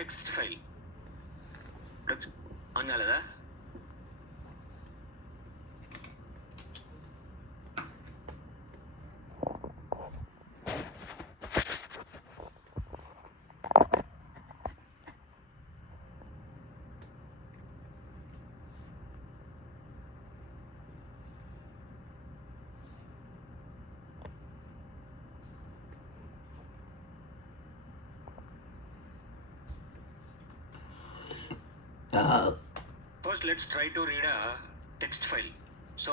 Text file on కాలేదా? First, let's try to read a text file. So,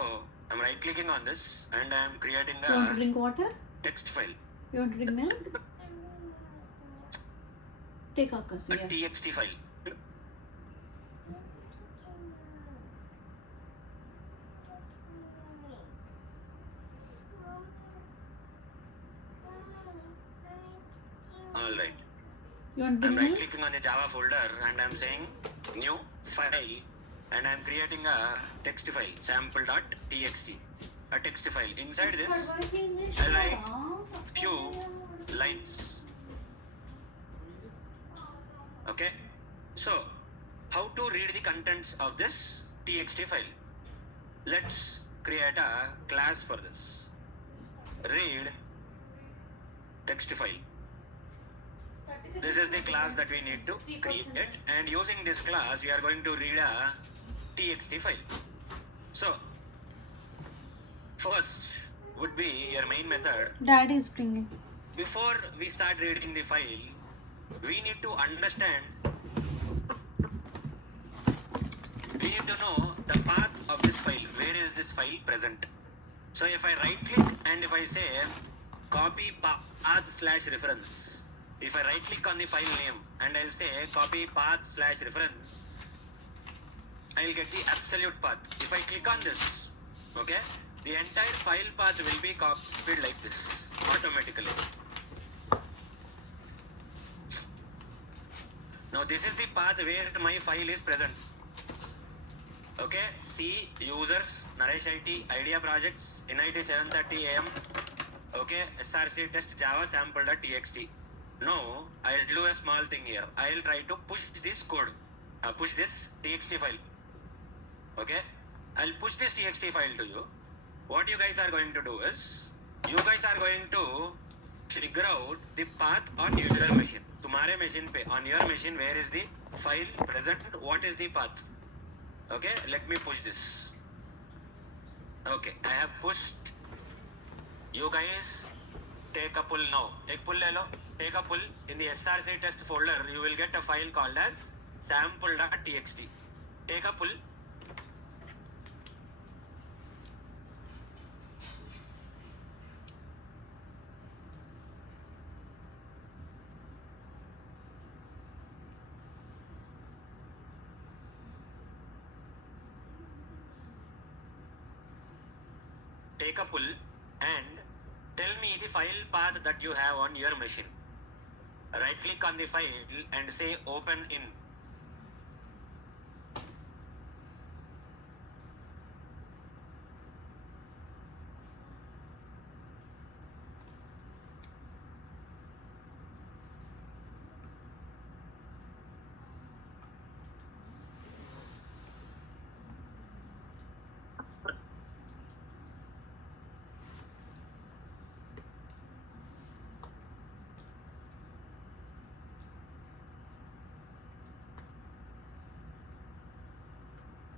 I'm right clicking on this and I'm creating You want to a drink water? text file, You want to drink milk? Take Akash, a yeah. txt file. All right. You want to I'm drink right milk? clicking on the Java folder and I'm saying new file and I'm creating a text file sample.txt, a text file. Inside this, I'll write few lines. Okay, so how to read the contents of this txt file? Let's create a class for this. Read text file. This is the class that we need to create, and using this class we are going to read a txt file. So first would be your main method. Daddy is bringing. Before we start reading the file, we need to understand, we need to know the path of this file. Where is this file present? So if I right click and if I say copy path/reference, if I right click on the file name and I'll say copy path/reference, I'll get the absolute path. If I click on this, okay, the entire file path will be copied like this automatically. Now this is the path where my file is present. Okay, C users, Naresh IT, Idea projects, NIT 7:30 AM. Okay, SRC test Java sample.txt. Now I'll do a small thing here. I'll try to push this code, push this txt file. Okay, I'll push this txt file to you. What you guys are going to do is, you guys are going to figure out the path on your machine. तुम्हारे machine पे, on your machine, where is the file present? What is the path? Okay, let me push this. Okay, I have pushed. You guys take a pull now. Ek pull le lo. Take a pull. In the SRC test folder, you will get a file called as sample.txt. Take a pull. Take a pull and tell me the file path that you have on your machine. Right click on the file and say open in.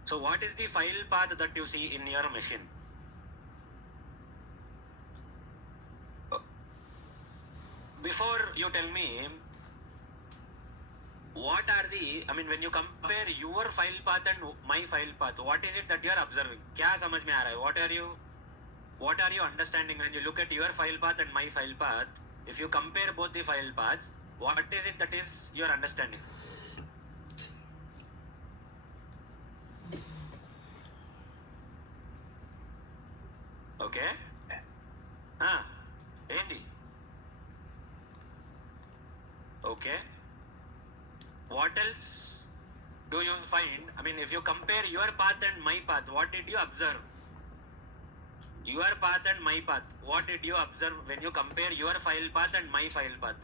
So what is the file path that you see in your machine? Before you tell me, what are the, I mean, when you compare your file path and my file path, what is it that you are observing? क्या समझ में आ रहा है? What are you understanding when you look at your file path and my file path? If you compare both the file paths, what is it that is your understanding? Okay. Hindi. Okay. What else do you find? I mean, if you compare your path and my path, what did you observe? Your path and my path, what did you observe when you compare your file path and my file path?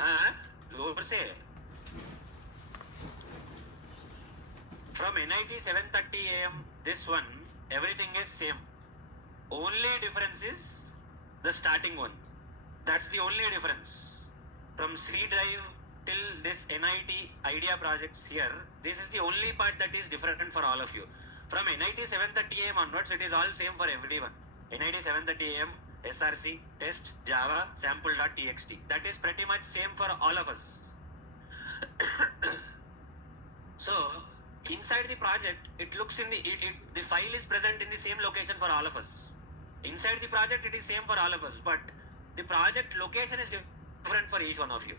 हाँ जोर से. From NIT 7:30 AM, this one, everything is same. Only difference is the starting one. That's the only difference. From C drive till this NIT idea projects here, this is the only part that is different for all of you. From NIT 7:30 AM onwards, it is all same for everyone. NIT 7:30 AM, SRC, test, Java, sample.txt. That is pretty much same for all of us. So inside the project, it looks in the file is present in the same location for all of us. Inside the project, it is same for all of us, but the project location is different for each one of you.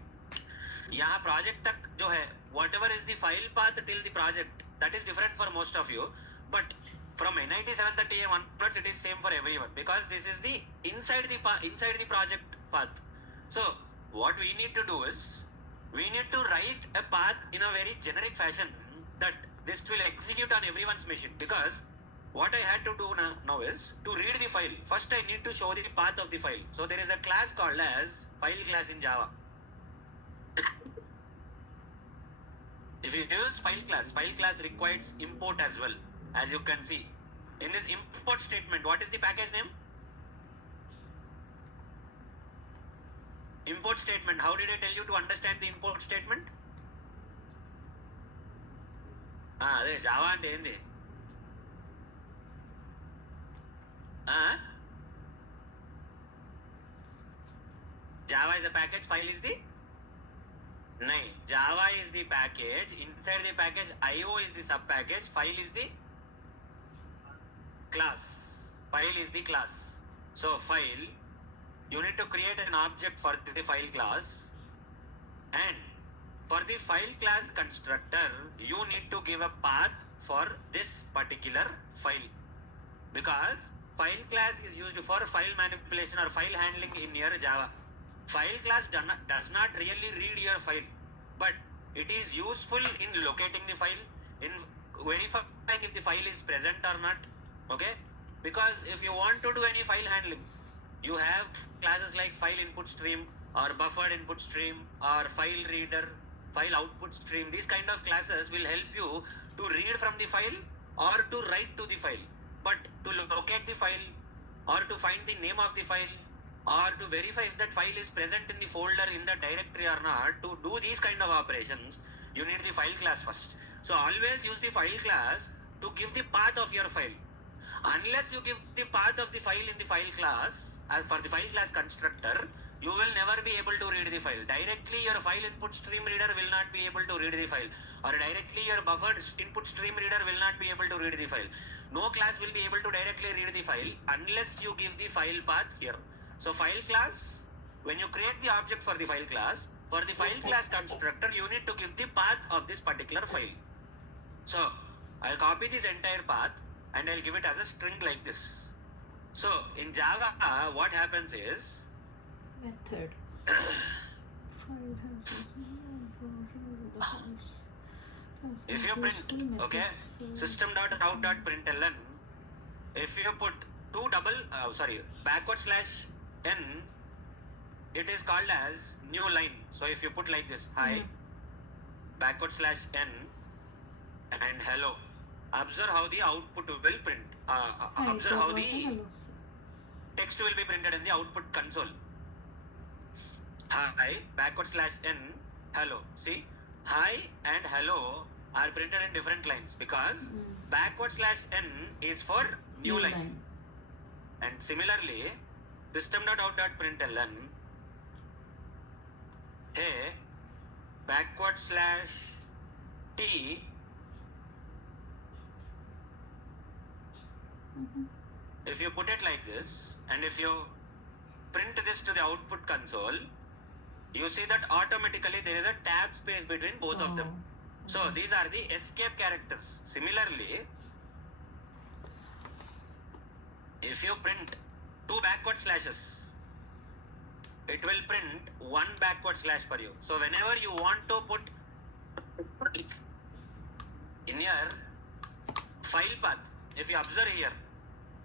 यहाँ project तक जो है, whatever is the file path till the project, that is different for most of you, but from NIT 7:30 AM onwards, it is same for everyone because this is the inside the project path. So what we need to do is we need to write a path in a very generic fashion that this will execute on everyone's machine, because what I had to do now is to read the file. First I need to show the path of the file. So there is a class called as file class in Java. If you use file class requires import as well, as you can see. In this import statement, what is the package name? Import statement. How did I tell you to understand the import statement? అదే Java అంటే ఏంది? Java is a package, file is the? No, Java is the package. Inside the package, IO is the sub package, file is the class. File is the class. So file, you need to create an object for the file class, and for the file class constructor, you need to give a path for this particular file, because file class is used for file manipulation or file handling in your Java. File class does not really read your file, but it is useful in locating the file, in verifying if the file is present or not. Okay, because if you want to do any file handling, you have classes like file input stream or buffered input stream or file reader, file output stream. These kind of classes will help you to read from the file or to write to the file. But to locate the file or to find the name of the file or to verify if that file is present in the folder, in the directory or not, to do these kind of operations, you need the file class first. So always use the file class to give the path of your file. Unless you give the path of the file in the file class, for the file class constructor, you will never be able to read the file. Directly your file input stream reader will not be able to read the file, or directly your buffered input stream reader will not be able to read the file. No class will be able to directly read the file unless you give the file path here. So file class, when you create the object for the file class constructor, you need to give the path of this particular file. So I'll copy this entire path and I'll give it as a string like this. So in Java, what happens is Method. File has if you print, okay, system.out.println, if you put /n, it is called as new line. So if you put like this, hi, /n and hello, observe how the output will print. Observe how the text will be printed in the output console. Hi, /n, hello. See, hi and hello are printed in different lines because /n is for new line. And similarly, system.out.println, hey, /t, if you put it like this and if you print this to the output console, you see that automatically there is a tab space between both of them. So these are the escape characters. Similarly, if you print 2 /, it will print 1 // for you. So whenever you want to put in your file path, if you observe here,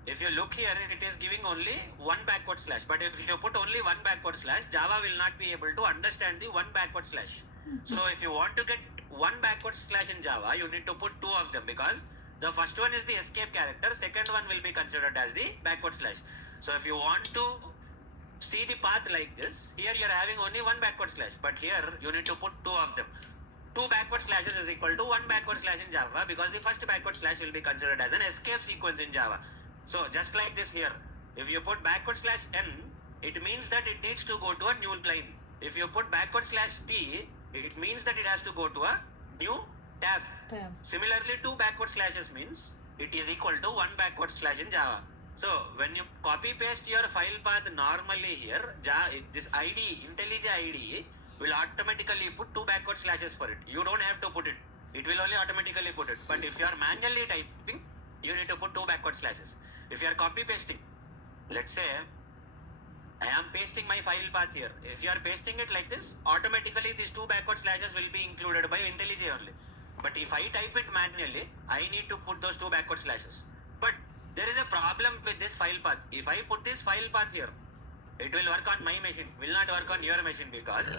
if you look here, it is giving only one backward slash. But if you put only one backward slash, Java will not be able to understand the one backward slash. So if you want to get one backward slash in Java, you need to put two of them, because the first one is the escape character, second one will be considered as the backward slash. So if you want to see the path like this, here you are having only one backward slash, but here you need to put two of them. Two backward slashes is equal to one backward slash in Java, because the first backward slash will be considered as an escape sequence in Java. So just like this here, if you put backward slash n, it means that it needs to go to a new line. If you put backward slash t, it means that it has to go to a new tab. Similarly, two backward slashes means it is equal to one backward slash in Java. So when you copy paste your file path normally here, this ID, IntelliJ ID will automatically put two backward slashes for it. You don't have to put it. It will only automatically put it. But if you are manually typing, you need to put two backward slashes. If you are copy pasting, let's say I am pasting my file path here. If you are pasting it like this, automatically these two backward slashes will be included by IntelliJ only. But if I type it manually, I need to put those two backward slashes. But there is a problem with this file path. If I put this file path here, it will work on my machine, will not work on your machine, because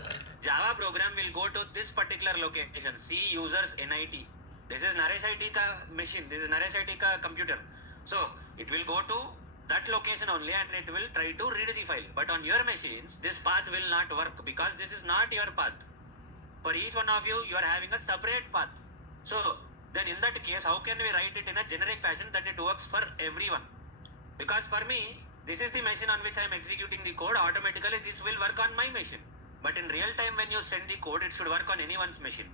Java program will go to this particular location, C users NIT. This is Naresh IT ka machine, this is Naresh IT ka computer. So it will go to that location only and it will try to read the file. But on your machines, this path will not work, because this is not your path. For each one of you, you are having a separate path. So then in that case, how can we write it in a generic fashion that it works for everyone? Because for me, this is the machine on which I am executing the code. Automatically, this will work on my machine. But in real time, when you send the code, it should work on anyone's machine.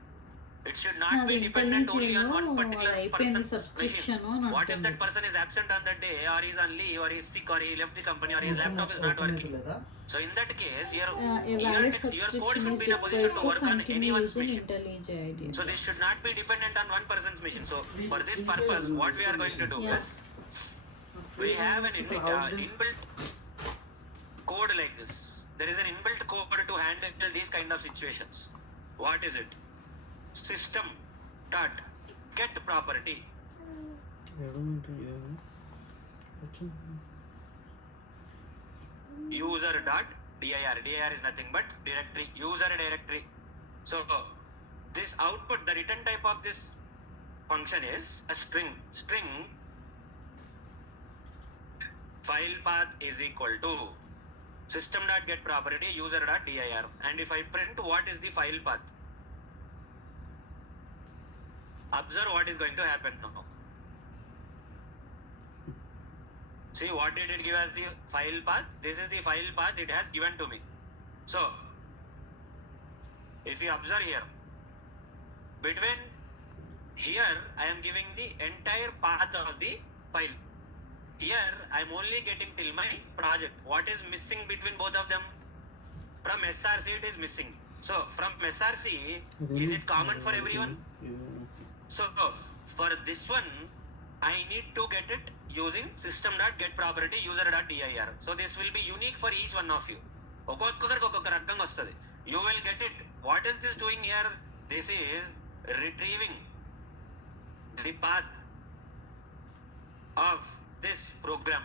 It should not be dependent only on one particular person's machine. What if that person is absent on that day, or is on leave, or is sick, or he left the company, or his laptop is not working? So in that case, your code should be in a position to work on anyone's machine. So this should not be dependent on one person's machine. So for this purpose, what we are going to do is, we have an inbuilt code like this. There is an inbuilt code to handle these kind of situations. What is it? System dot get property. User dot dir. Dir is nothing but directory. User directory. So this output, the return type of this function is a string. String file path is equal to system.getProperty user.dir. And if I print what is the file path, observe what is going to happen now. See, what did it give as the file path? This is the file path it has given to me. So if you observe here, between here I am giving the entire path of the file. Here I am only getting till my project. What is missing between both of them? From SRC it is missing. So from SRC, is it common for everyone? So for this one, I need to get it using system.getProperty user.dir. So this will be unique for each one of you. You will get it. What is this doing here? This is retrieving the path of this program.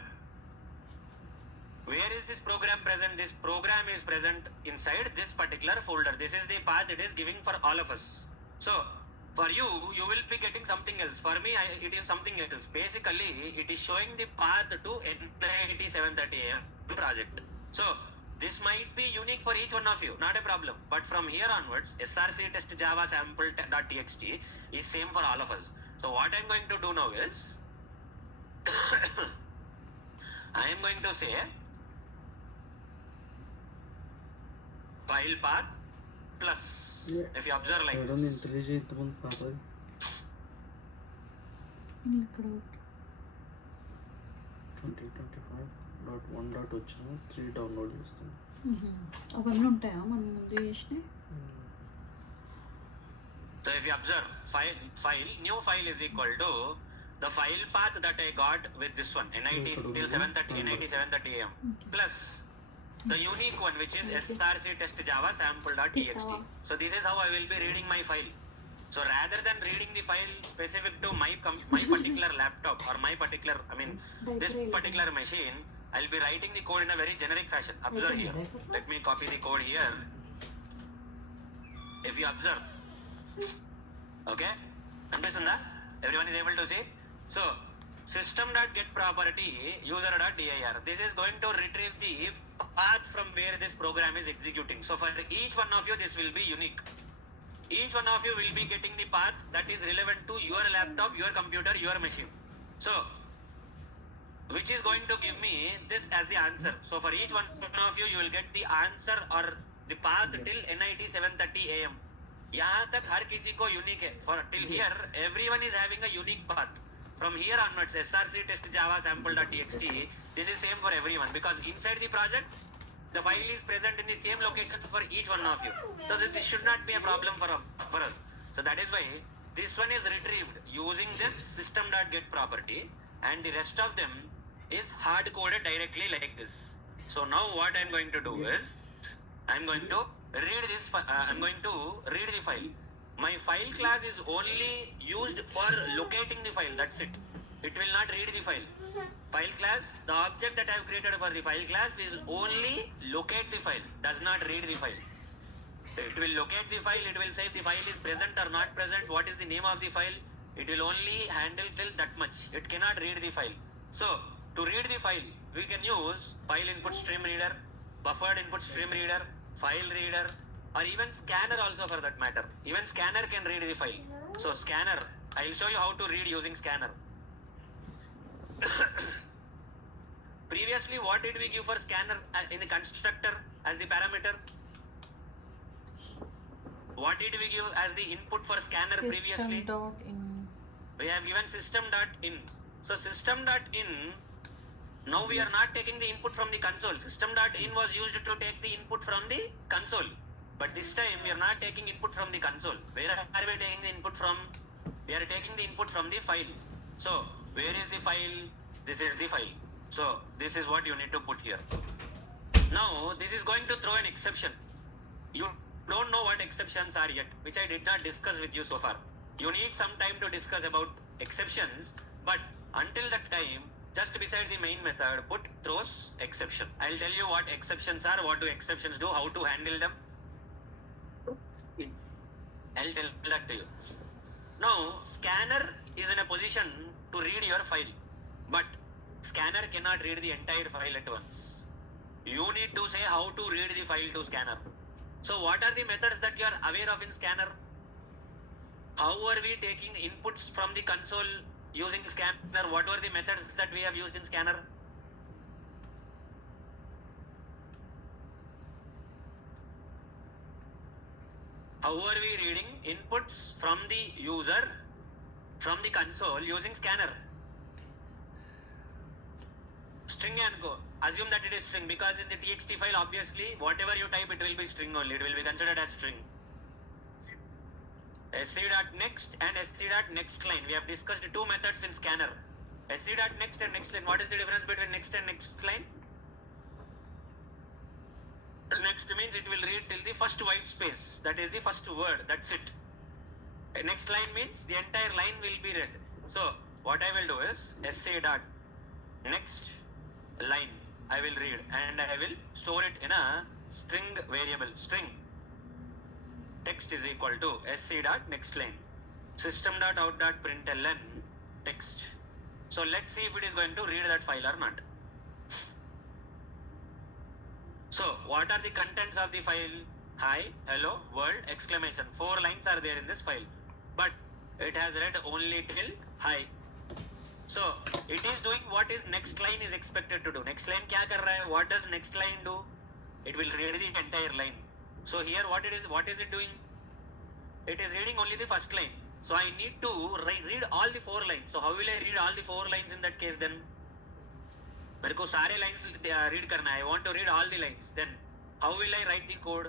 Where is this program present? This program is present inside this particular folder. This is the path it is giving for all of us. So for you, you will be getting something else. For me, it is something else. Basically, it is showing the path to NIT 730am project. So this might be unique for each one of you, not a problem. But from here onwards, src test java sample.txt is same for all of us. So what I am going to do now is, I am going to say file path plus. If you observe like this. 2025.1 వచ్చిన 3 download చేస్తాను. అవన్నీ ఉంటాయా మనం ముందు చేసినాయి? So if you observe file new file is equal to the file path that I got with this one NIT till 730am plus the unique one which is src test java sample.txt. So this is how I will be reading my file. So rather than reading the file specific to my particular laptop or my particular, this particular machine, I'll be writing the code in a very generic fashion. Observe here. Let me copy the code here. If you observe, okay, understand that? Everyone is able to see. So system.getProperty user.dir. This is going to retrieve the path from where this program is executing. So for each one of you, this will be unique. Each one of you will be getting the path that is relevant to your laptop, your computer, your machine. So, which is going to give me this as the answer. So for each one of you, you will get the answer or the path till NIT 7:30 AM. यहाँ तक हर किसी को unique है. For till here, everyone is having a unique path. From here onwards, src test java sample.txt, this is same for everyone because inside the project, the file is present in the same location for each one of you. So this should not be a problem for us. So that is why this one is retrieved using this system.getProperty and the rest of them is hard coded directly like this. So now what I am going to do is I am going to read this. I'm going to read the file. My file class is only used for locating the file. That's it. It will not read the file. File class, the object that I have created for the file class is only locate the file, does not read the file. It will locate the file, it will say if the file is present or not present, what is the name of the file. It will only handle till that much. It cannot read the file. So, to read the file, we can use file input stream reader, buffered input stream reader, file reader, or even scanner also for that matter. Even scanner can read the file. So, scanner, I will show you how to read using scanner. Previously, what did we give for scanner in the constructor as the parameter? What did we give as the input for scanner previously? System.in. We have given system.in. So system.in, now we are not taking the input from the console. System.in was used to take the input from the console. But this time we are not taking input from the console. Where are we taking the input from? We are taking the input from the file. So where is the file? This is the file. So this is what you need to put here. Now this is going to throw an exception. You don't know what exceptions are yet, which I did not discuss with you so far. You need some time to discuss about exceptions, but until that time, just beside the main method, put throws exception. I'll tell you what exceptions are, what do exceptions do, how to handle them. I'll tell that to you. Now, scanner is in a position to read your file, but scanner cannot read the entire file at once. You need to say how to read the file to scanner. So what are the methods that you are aware of in scanner? How are we taking inputs from the console using scanner? What were the methods that we have used in scanner? How are we reading inputs from the user from the console using scanner? String and go. Assume that it is string because in the txt file obviously whatever you type it will be string only. It will be considered as string. sc.next and sc.nextLine. We have discussed two methods in scanner. sc.next and nextLine. What is the difference between next and nextLine? Next means it will read till the first white space. That is the first word. That's it. Next line means the entire line will be read. So what I will do is sc.next line I will read and I will store it in a string variable. String text is equal to sc.nextLine system.out.println text. So let's see if it is going to read that file or not. So what are the contents of the file? Hi, hello, world, exclamation. 4 lines are there in this file, but it has read only till hi. So it is doing what is next line is expected to do. Next line kya kar raha hai? What does next line do? It will read the entire line. So here what is it doing? It is reading only the first line. So I need to read all the 4 lines. So how will I read all the 4 lines in that case then? मेरे को सारे lines read करना है. I want to read all the lines. Then how will I write the code?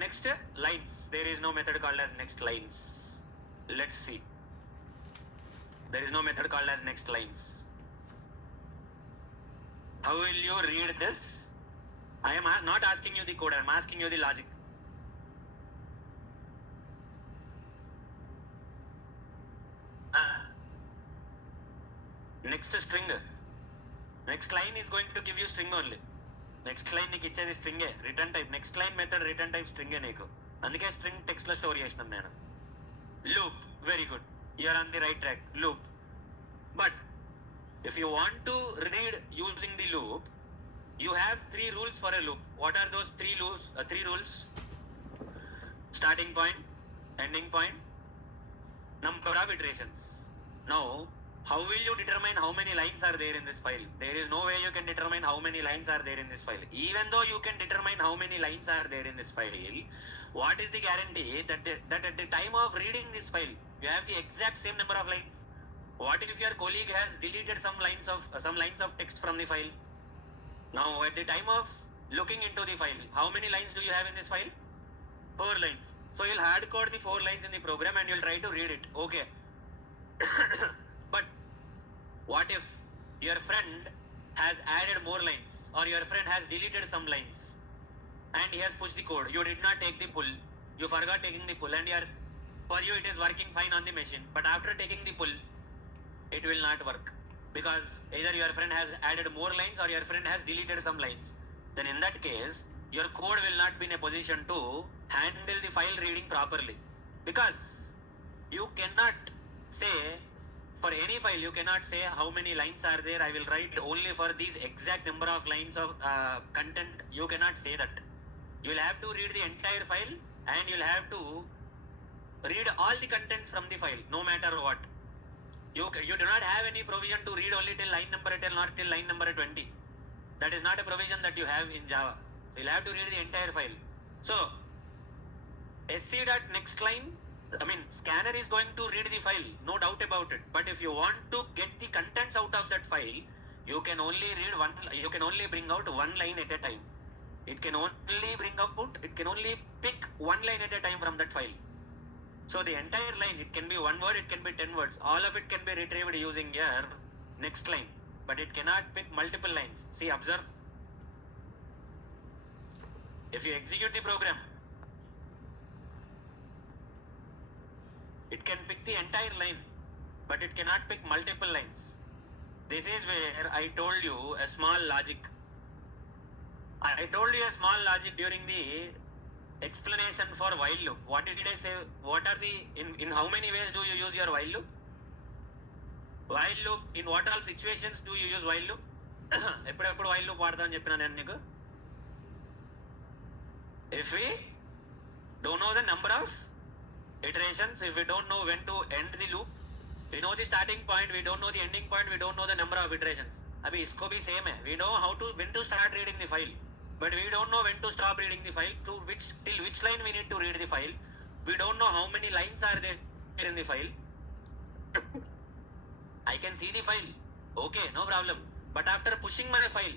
Next lines. There is no method called as next lines. Let's see. There is no method called as next lines. How will you read this? I am not asking you the code. I am asking you the logic. next string, next line is going to give you string only. Next line నీకు ఇచ్చేది స్ట్రింగే, return type. Next line method return type స్ట్రింగే నీకు, అందుకే string text లో store చేసినాం నేను. Loop, very good, you're on the right track. Loop. But if you want to read using the loop, you have 3 rules for a loop. What are those 3 rules? Starting point, ending point, number of iterations. Now how will you determine how many lines are there in this file? There is no way you can determine how many lines are there in this file. Even though you can determine how many lines are there in this file, what is the guarantee that at the time of reading this file you have the exact same number of lines? What if your colleague has deleted some lines of text from the file? Now at the time of looking into the file, how many lines do you have in this file? 4 lines. So you'll hard code the 4 lines in the program and you'll try to read it. Okay. But what if your friend has added more lines, or your friend has deleted some lines and he has pushed the code? You did not take the pull, you forgot taking the pull, and for you it is working fine on the machine, but after taking the pull it will not work, because either your friend has added more lines or your friend has deleted some lines. Then in that case your code will not be in a position to handle the file reading properly, because you cannot say, for any file you cannot say how many lines are there, I will write only for these exact number of lines of content. You cannot say that. You will have to read the entire file and you will have to read all the contents from the file, no matter what. You do not have any provision to read only till line number 10 or till line number 20. That is not a provision that you have in Java. So you will have to read the entire file. So sc.nextLine, scanner is going to read the file, no doubt about it. But if you want to get the contents out of that file, you can only bring out 1 line at a time. It can only pick 1 line at a time from that file. So the entire line, it can be 1 word, it can be 10 words. All of it can be retrieved using your next line, but it cannot pick multiple lines. See, observe. If you execute the program, it can pick the entire line, but it cannot pick multiple lines. This is where I told you a small logic. I told you a small logic during the explanation for while loop. What did I say? What are in how many ways do you use your while loop? While loop, in what all situations do you use while loop? ఎప్పుడెప్పుడు while loop వాడతా అని చెప్పినా నేను నీకు? If we don't know the number of iterations, if we don't know when to end the loop, we know the starting point, we don't know the ending point, we don't know the number of iterations. अभी इसको भी same है. We know when to start reading the file, but we don't know when to stop reading the file. Till which line we need to read the file. We don't know how many lines are there in the file. I can see the file, okay, no problem. But after pushing my file,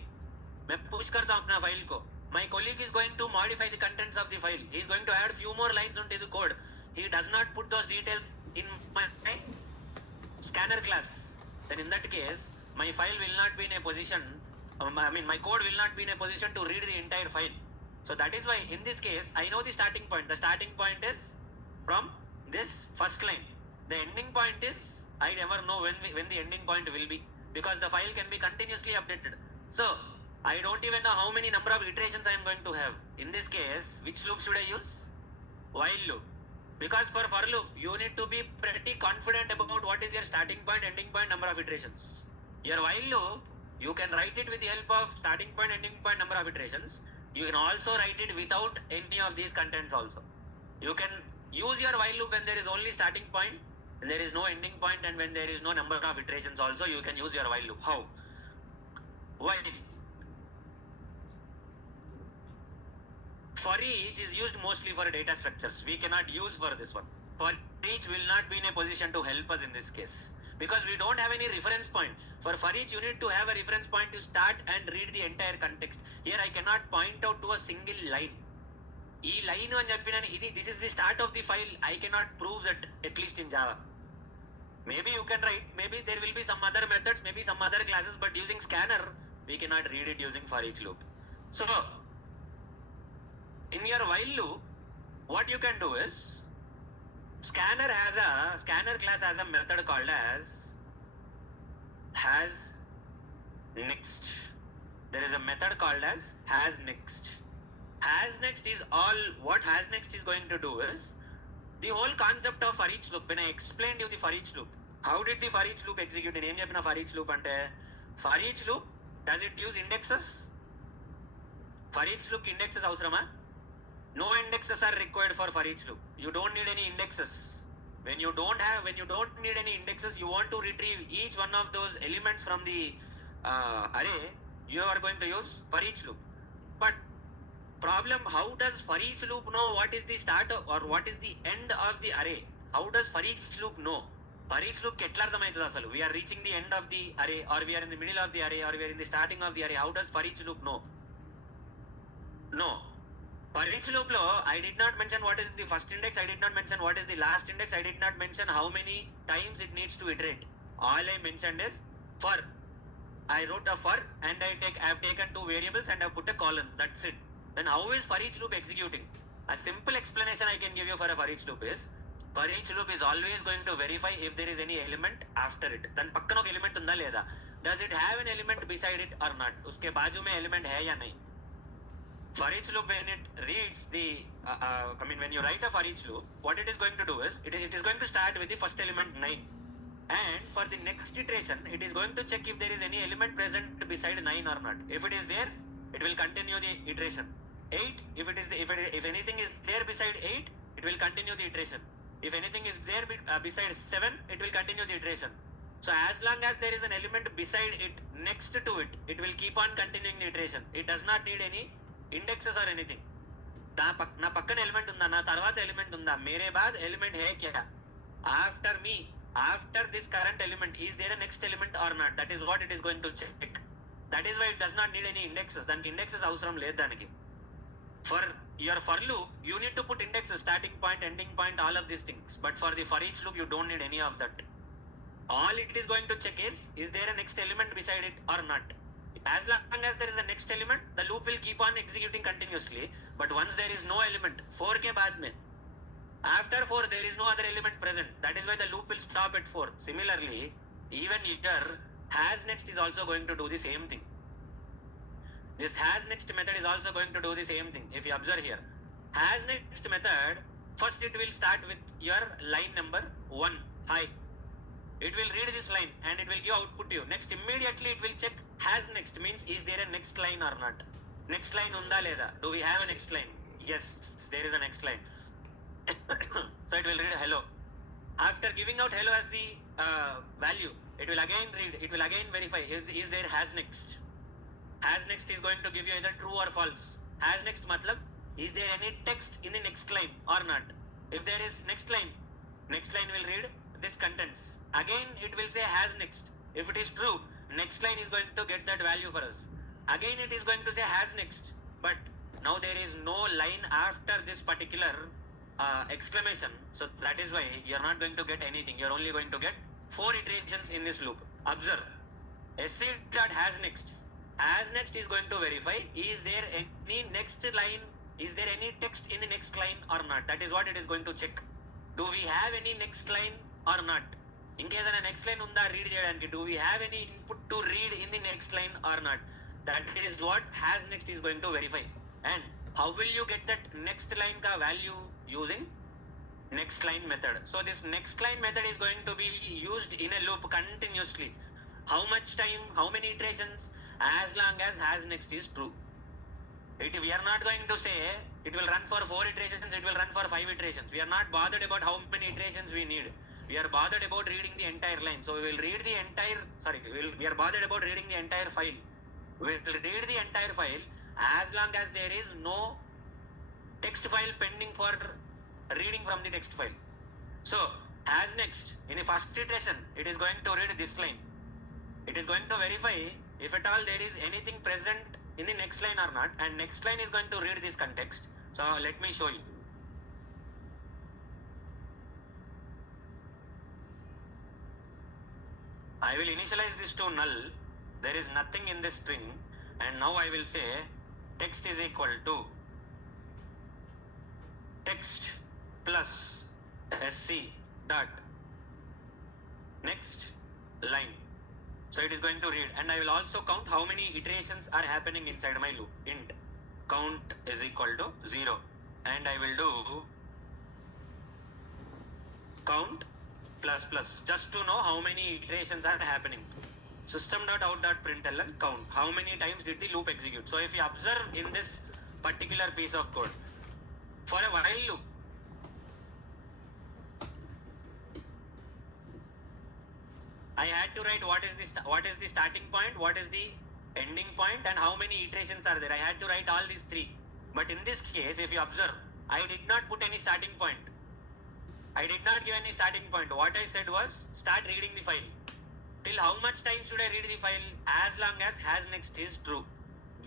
मैं push करता हूँ अपना file को. My colleague is going to modify the contents of the file. He is going to add few more lines onto the code. He does not put those details in my scanner class. Then in that case, my file will not be in a position, my code will not be in a position to read the entire file. So that is why in this case, I know the starting point. The starting point is from this first line. The ending point is, I never know when the ending point will be, because the file can be continuously updated. So I don't even know how many number of iterations I am going to have. In this case, which loop should I use? While loop. Because for loop, you need to be pretty confident about what is your starting point, ending point, number of iterations. Your while loop, you can write it with the help of starting point, ending point, number of iterations. You can also write it without any of these contents also. You can use your while loop when there is only starting point, and there is no ending point, and when there is no number of iterations also, you can use your while loop. How? While. For each is used mostly for data structures. We cannot use for this one. For each will not be in a position to help us in this case, because we don't have any reference point. For each you need to have a reference point to start and read the entire context. Here I cannot point out to a single line. ఈ line అని చెప్పిన this is the start of the file. I cannot prove that, at least in Java. Maybe you can write, maybe there will be some other methods, maybe some other classes, but using scanner we cannot read it using for each loop. So in your while loop, what you can do is, scanner class has a method called as has next. There is a method called as has next. Has next is all what has next is going to do is the whole concept of for each loop. When I explained you the for each loop, how did the for each loop execute? In name for each loop ante for each loop, does it use indexes? For each loop indexes avasarama? No indexes are required for each loop. You don't need any indexes. When you don't need any indexes, you want to retrieve each one of those elements from the array, you are going to use for each loop. But problem, how does for each loop know what is the start or what is the end of the array? How does for each loop know? For each loop ఎట్లా అర్థమవుతుంది అసలు? We are reaching the end of the array, or we are in the middle of the array, or we are in the starting of the array. How does for each loop know? No. For each loop lo, I did not mention what is the first index, I did not mention what is the last index, I did not mention how many times it needs to iterate. All I mentioned is for. I wrote a for and I have taken two variables and I have put a colon. That's it. Then how is for each loop executing? A simple explanation I can give you for a for each loop is, for each loop is always going to verify if there is any element after it. Then పక్కన ఒక element ఉందా లేదా? Does it have an element beside it or not? उसके बाजू में element है या नहीं? For each loop, when it reads the, when you write a for each loop, what it is going to do is, it is going to start with the first element 9. And for the next iteration, it is going to check if there is any element present beside 9 or not. If it is there, it will continue the iteration. 8, if anything is there beside 8, it will continue the iteration. If anything is there beside 7, it will continue the iteration. So as long as there is an element beside it, next to it, it will keep on continuing the iteration. It does not need any indexes or anything. నా పక్కన element ఉందా, నా తర్వాత element ఉందా, మేరే బాద్ element హే క్యా, after me, after this current element, is there next element or not? That is what it is going to check. That is why it does not need any indexes. దానికి indexes అవసరం లేదు దానికి. For your for loop you need to put indexes, starting point, ending point, all of these things. But for the for each loop you don't need any of that. All it is going to check is there a next element beside it or not? As long as there is a next element, the loop will keep on executing continuously. But once there is no element, 4 के बाद में, after 4 there is no other element present. That is why the loop will stop at 4. Similarly, even here, has next is also going to do the same thing. This has next method is also going to do the same thing. If you observe here, has next method, first it will start with your line number 1, high. It will read this line and it will give output to you. Next, immediately it will check has next, means is there a next line or not? Next line unda leda? Do we have a next line? Yes, there is a next line. So it will read hello. After giving out hello as the value, it will again read, it will again verify is there has next. Has next is going to give you either true or false. Has next matlab, is there any text in the next line or not? If there is next line will read this contents. Again it will say has next. If it is true, next line is going to get that value for us. Again it is going to say has next. But now there is no line after this particular exclamation. So that is why you are not going to get anything. You are only going to get 4 iterations in this loop. Observe. sc.has next. Has next is going to verify is there any next line, is there any text in the next line or not? That is what it is going to check. Do we have any next line or not? ఇంకేదైనా next line ఉందా read చేయడానికి? Do we have any input to read in the next line or not? That is what has next is going to verify. And how will you get that next line కా value? Using next line method. So this next line method is going to be used in a loop continuously. How much time, how many iterations? As long as has next is true. We are not going to say it will run for 4 iterations, it will run for 5 iterations. We are not bothered about how many iterations we need. We are bothered about reading the entire line. So we will read the entire, we are bothered about reading the entire file. We will read the entire file as long as there is no text file pending for reading from the text file. So as next, in the first iteration, it is going to read this line. It is going to verify if at all there is anything present in the next line or not, and next line is going to read this context. So let me show you. I will initialize this to null. There is nothing in this string, and now I will say text is equal to text plus sc dot next line. So it is going to read, and I will also count how many iterations are happening inside my loop. Int count is equal to 0, and I will do count plus plus just to know how many iterations are happening. System.out.println count, how many times did the loop execute. So if you observe in this particular piece of code, for a while loop, I had to write what is the starting point, what is the ending point, and how many iterations are there. I had to write all these three. But in this case, if you observe, I did not put any starting point. I did not give any starting point. What I said was, start reading the file. Till how much time should I read the file? As long as has next is true.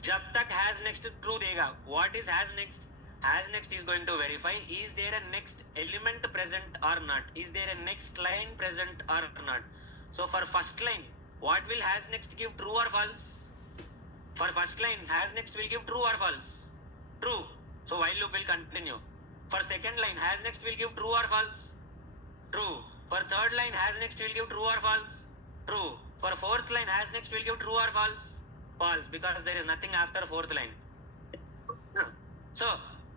Jab tak has next true dega. What is has next? Has next is going to verify, is there a next element present or not? Is there a next line present or not? So for first line, what will has next give, true or false? For first line, has next will give true or false? True. So while loop will continue. For second line, has next will give true or false? True. For third line, has next will give true or false? True. For fourth line, has next will give true or false? False, because there is nothing after fourth line. So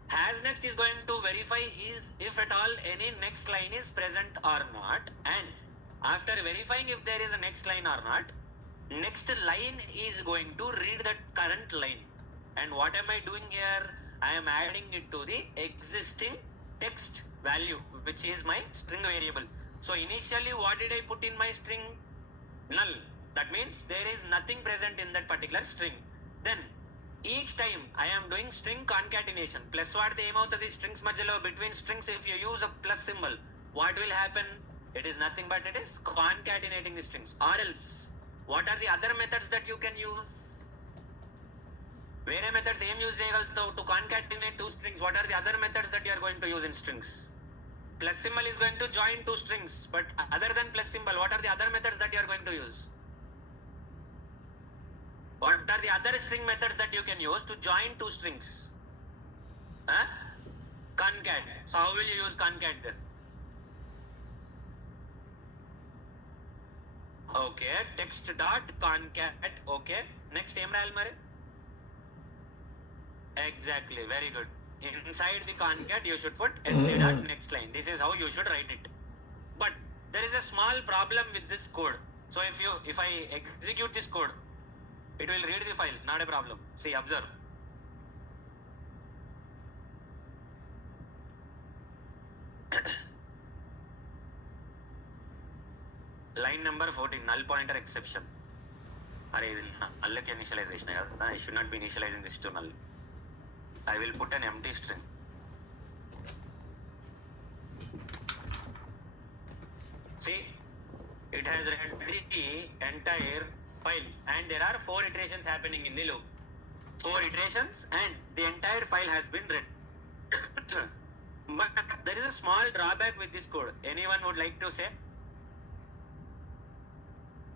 has next is going to verify is if at all any next line is present or not, and after verifying if there is a next line or not, next line is going to read that current line. And what am I doing here? I am adding it to the existing text value, which is my string variable. So initially, what did I put in my string? Null. That means there is nothing present in that particular string. Then each time I am doing string concatenation. Plus what the aim of the strings majalo, between strings, if you use a plus symbol, what will happen? It is nothing but it is concatenating the strings. Or else, what are the other methods that you can use? Where methods aim use to concatenate two strings. What are the other methods that you are going to use in strings? Plus symbol is going to join two strings, but other than plus symbol, what are the other methods that you are going to use? What are the other string methods that you can use to join two strings? Concat. So how will you use concat then? Okay, text dot concat. Okay, next em mare. Exactly, very good. Inside the concat, you should put sc dot next line. This is how you should write it. But there is a small problem with this code. So if I execute this code, it will read the file, not a problem. See, observe. Line number 14, null pointer exception. Array is null initialization. I should not be initializing this to null. I will put an empty string. See, it has read the entire file, and there are 4 iterations happening in the loop. 4 iterations, and the entire file has been read. But there is a small drawback with this code. Anyone would like to say?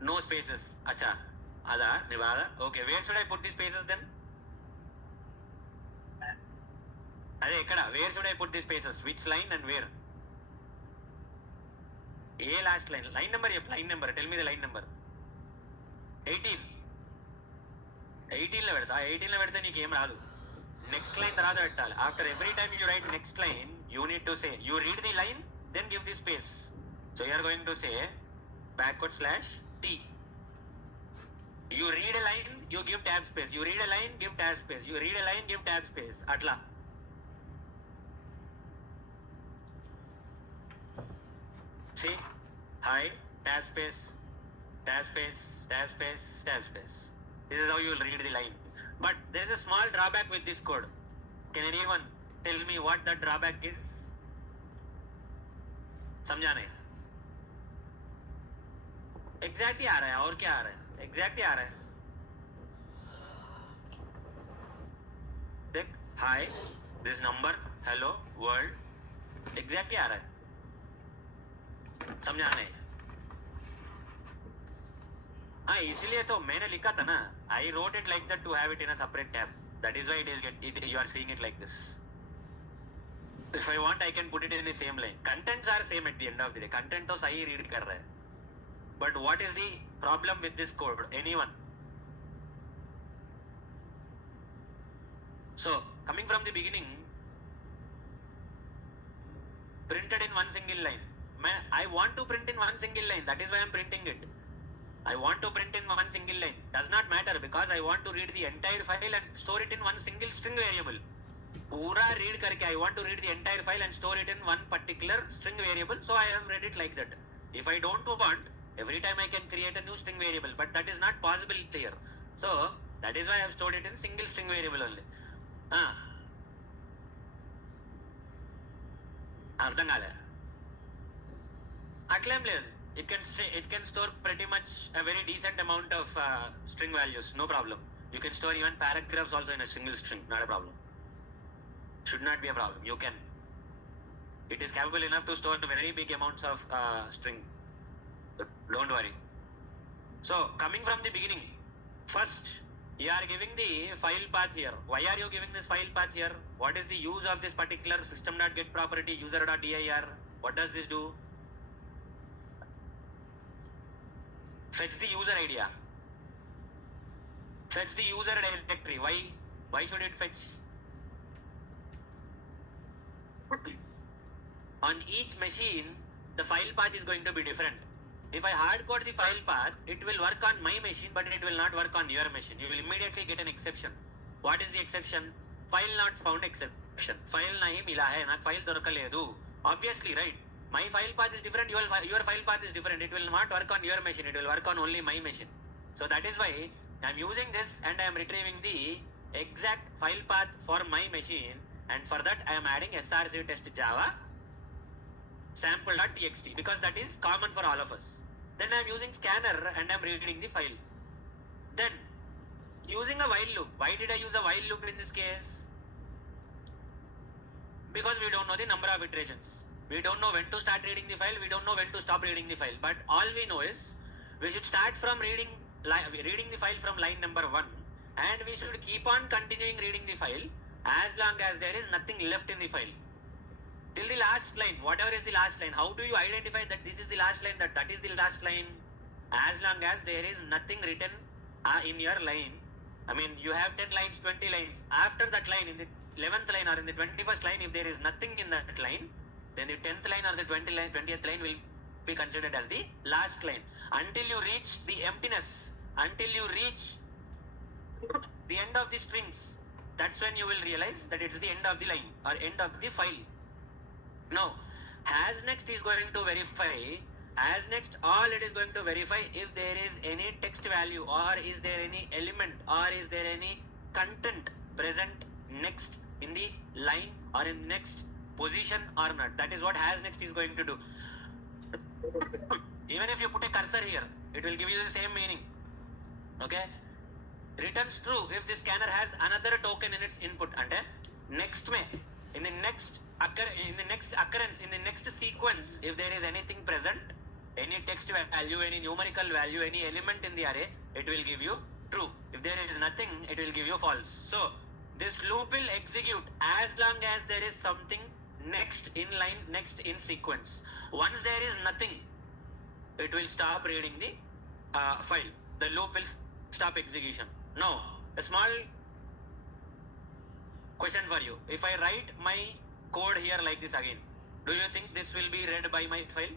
No spaces. Acha. Ada, Nivada. Okay, where should I put the spaces then? Where should I put the spaces? Which line and where? A last line. Line number. Tell me the line number. 18. 18 లో పెడతా. 18 లో పెడితే నీకేం రాదు. Next line తర్వాత పెట్టాలి. After every time you write next line, you need to say, you read the line, then give the space. So you are going to say /t. You read a line, you give tab space. You read a line, give tab space. You read a line, give tab space. Atla. See? Hi, tab space, tab space, tab space, tab space. This is how you will read the line. But there is a small drawback with this code. Can anyone tell me what the drawback is? समझा नहीं? Exactly आ रहा है और क्या आ रहा है? Exactly आ रहा है. देख, hi, this number, hello, world. Exactly आ रहा है. समझा नहीं? हाँ, इसीलिए तो मैंने लिखा था ना. I wrote it like that to have it in a separate tab. That is why you are seeing it like this. If I want, I can put it in the same line. Contents are same at the end of the day. Content तो सही read कर रहा है. But what is the problem with this code? Anyone? So, coming from the beginning, printed in one single line. I want to print in one single line. That is why I am printing it. I want to print in one single line. Does not matter because I want to read the entire file and store it in one single string variable. Pura read karke, I want to read the entire file and store it in one particular string variable. So I have read it like that. If I don't want, every time I can create a new string variable, but that is not possible here. So that is why I have stored it in single string variable only. అర్థం కాలే అట్లేం లేదు. It can store pretty much a very decent amount of string values, no problem. You can store even paragraphs also in a single string, not a problem. Should not be a problem. You can. It is capable enough to store very big amounts of string. Don't worry. So coming from the beginning, first you are giving the file path here. Why are you giving this file path here? What is the use of this particular system.getProperty user.dir? What does this do? Fetch the user idea. Fetch the user directory. Why should it fetch? On each machine, the file path is going to be different. If I hard code the file path, it will work on my machine, but it will not work on your machine. You will immediately get an exception. What is the exception? File not found exception. File nahi mila hai, నాకు file దొరకలేదు. Obviously, right? My file path is different, your file path is different. It will not work on your machine, it will work on only my machine. So that is why I am using this and I am retrieving the exact file path for my machine, and for that I am adding src test java sample.txt because that is common for all of us. Then I am using scanner and I am reading the file. Then using a while loop. Why did I use a while loop in this case? Because we don't know the number of iterations. We don't know when to start reading the file, we don't know when to stop reading the file. But all we know is we should start from reading the file from line number 1, and we should keep on continuing reading the file as long as there is nothing left in the file. Till the last line, whatever is the last line. How do you identify that this is the last line, that is the last line? As long as there is nothing written in your line. I mean, you have 10 lines, 20 lines. After that line, in the 11th line or in the 21st line, if there is nothing in that line, then the 10th line or the 20th line will be considered as the last line. Until you reach the emptiness, until you reach the end of the strings, that's when you will realize that it's the end of the line or end of the file. Now, as next is going to verify, as next all it is going to verify if there is any text value or is there any element or is there any content present next in the line or in the next position or not. That is what has next is going to do. Even if you put a cursor here, it will give you the same meaning. Okay? Returns true if the scanner has another token in its input. And next may, in the next occurrence, in the next sequence, if there is anything present, any text value, any numerical value, any element in the array, it will give you true. If there is nothing, it will give you false. So this loop will execute as long as there is something next in line, next in sequence. Once there is nothing, it will stop reading the file. The loop will stop execution. Now, a small question for you. If I write my code here like this again, do you think this will be read by my file?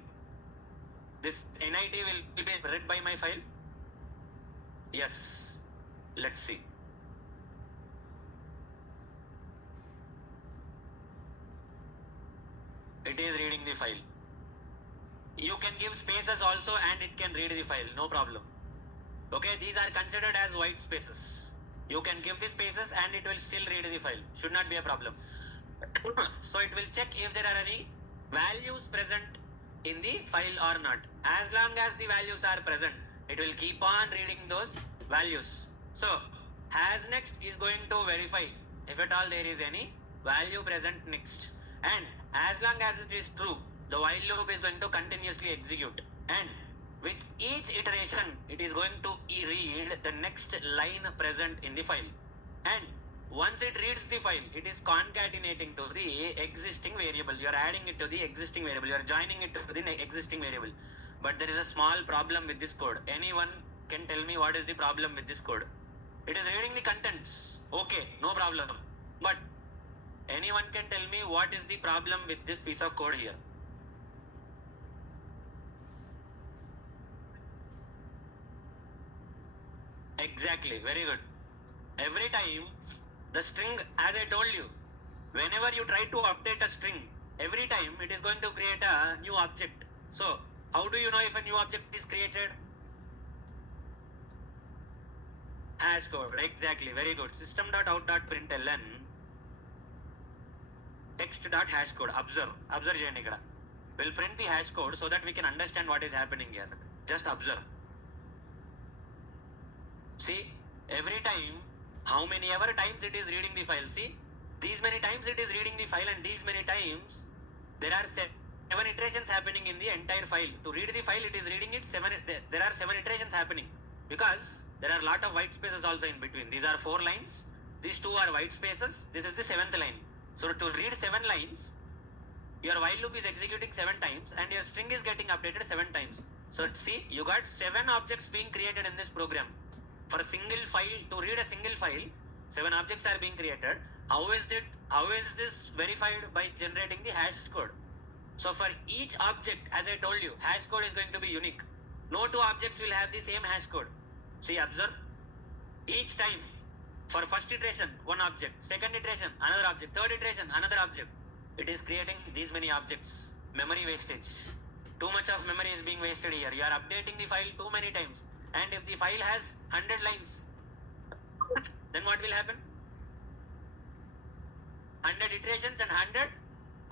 This NIT will be read by my file? Yes. Let's see. It is reading the file. You can give spaces also and it can read the file, no problem. Okay, these are considered as white spaces. You can give the spaces and it will still read the file. Should not be a problem. So it will check if there are any values present in the file or not. As long as the values are present, it will keep on reading those values. So has next is going to verify if at all there is any value present next. And as long as it is true, the while loop is going to continuously execute. And with each iteration, it is going to read the next line present in the file. And once it reads the file, it is concatenating to the existing variable. You are adding it to the existing variable. You are joining it to the existing variable. but there is a small problem with this code. Anyone can tell me what is the problem with this code? It is reading the contents. Okay, no problem. But anyone can tell me what is the problem with this piece of code here? Exactly, very good. Every time the string, as I told you, whenever you try to update a string, every time it is going to create a new object. So, how do you know if a new object is created? Hash code, exactly, very good. System.out.println text.hashcode. Observe చేయండి ఇక్కడ. We'll print the hash code so that we can understand what is happening here. Just observe. See, every time, how many ever times it is reading the file. See, these many times it is reading the file, and these many times there are seven iterations happening in the entire file. To read the file, it is reading it there are 7 iterations happening, because there are a lot of white spaces also in between. These are 4 lines, these 2 are white spaces, this is the 7th line. So to read 7 lines, your while loop is executing 7 times and your string is getting updated 7 times. So see, you got 7 objects being created in this program. For a single file, to read a single file, 7 objects are being created. How is this verified? By generating the hash code. So for each object, as I told you, hash code is going to be unique. No 2 objects will have the same hash code. See, observe. Each time, for first iteration, 1 object, second iteration, another object, third iteration, another object. It is creating these many objects. Memory wastage. Too much of memory is being wasted here. You are updating the file too many times. And if the file has 100 lines, then what will happen? 100 iterations and 100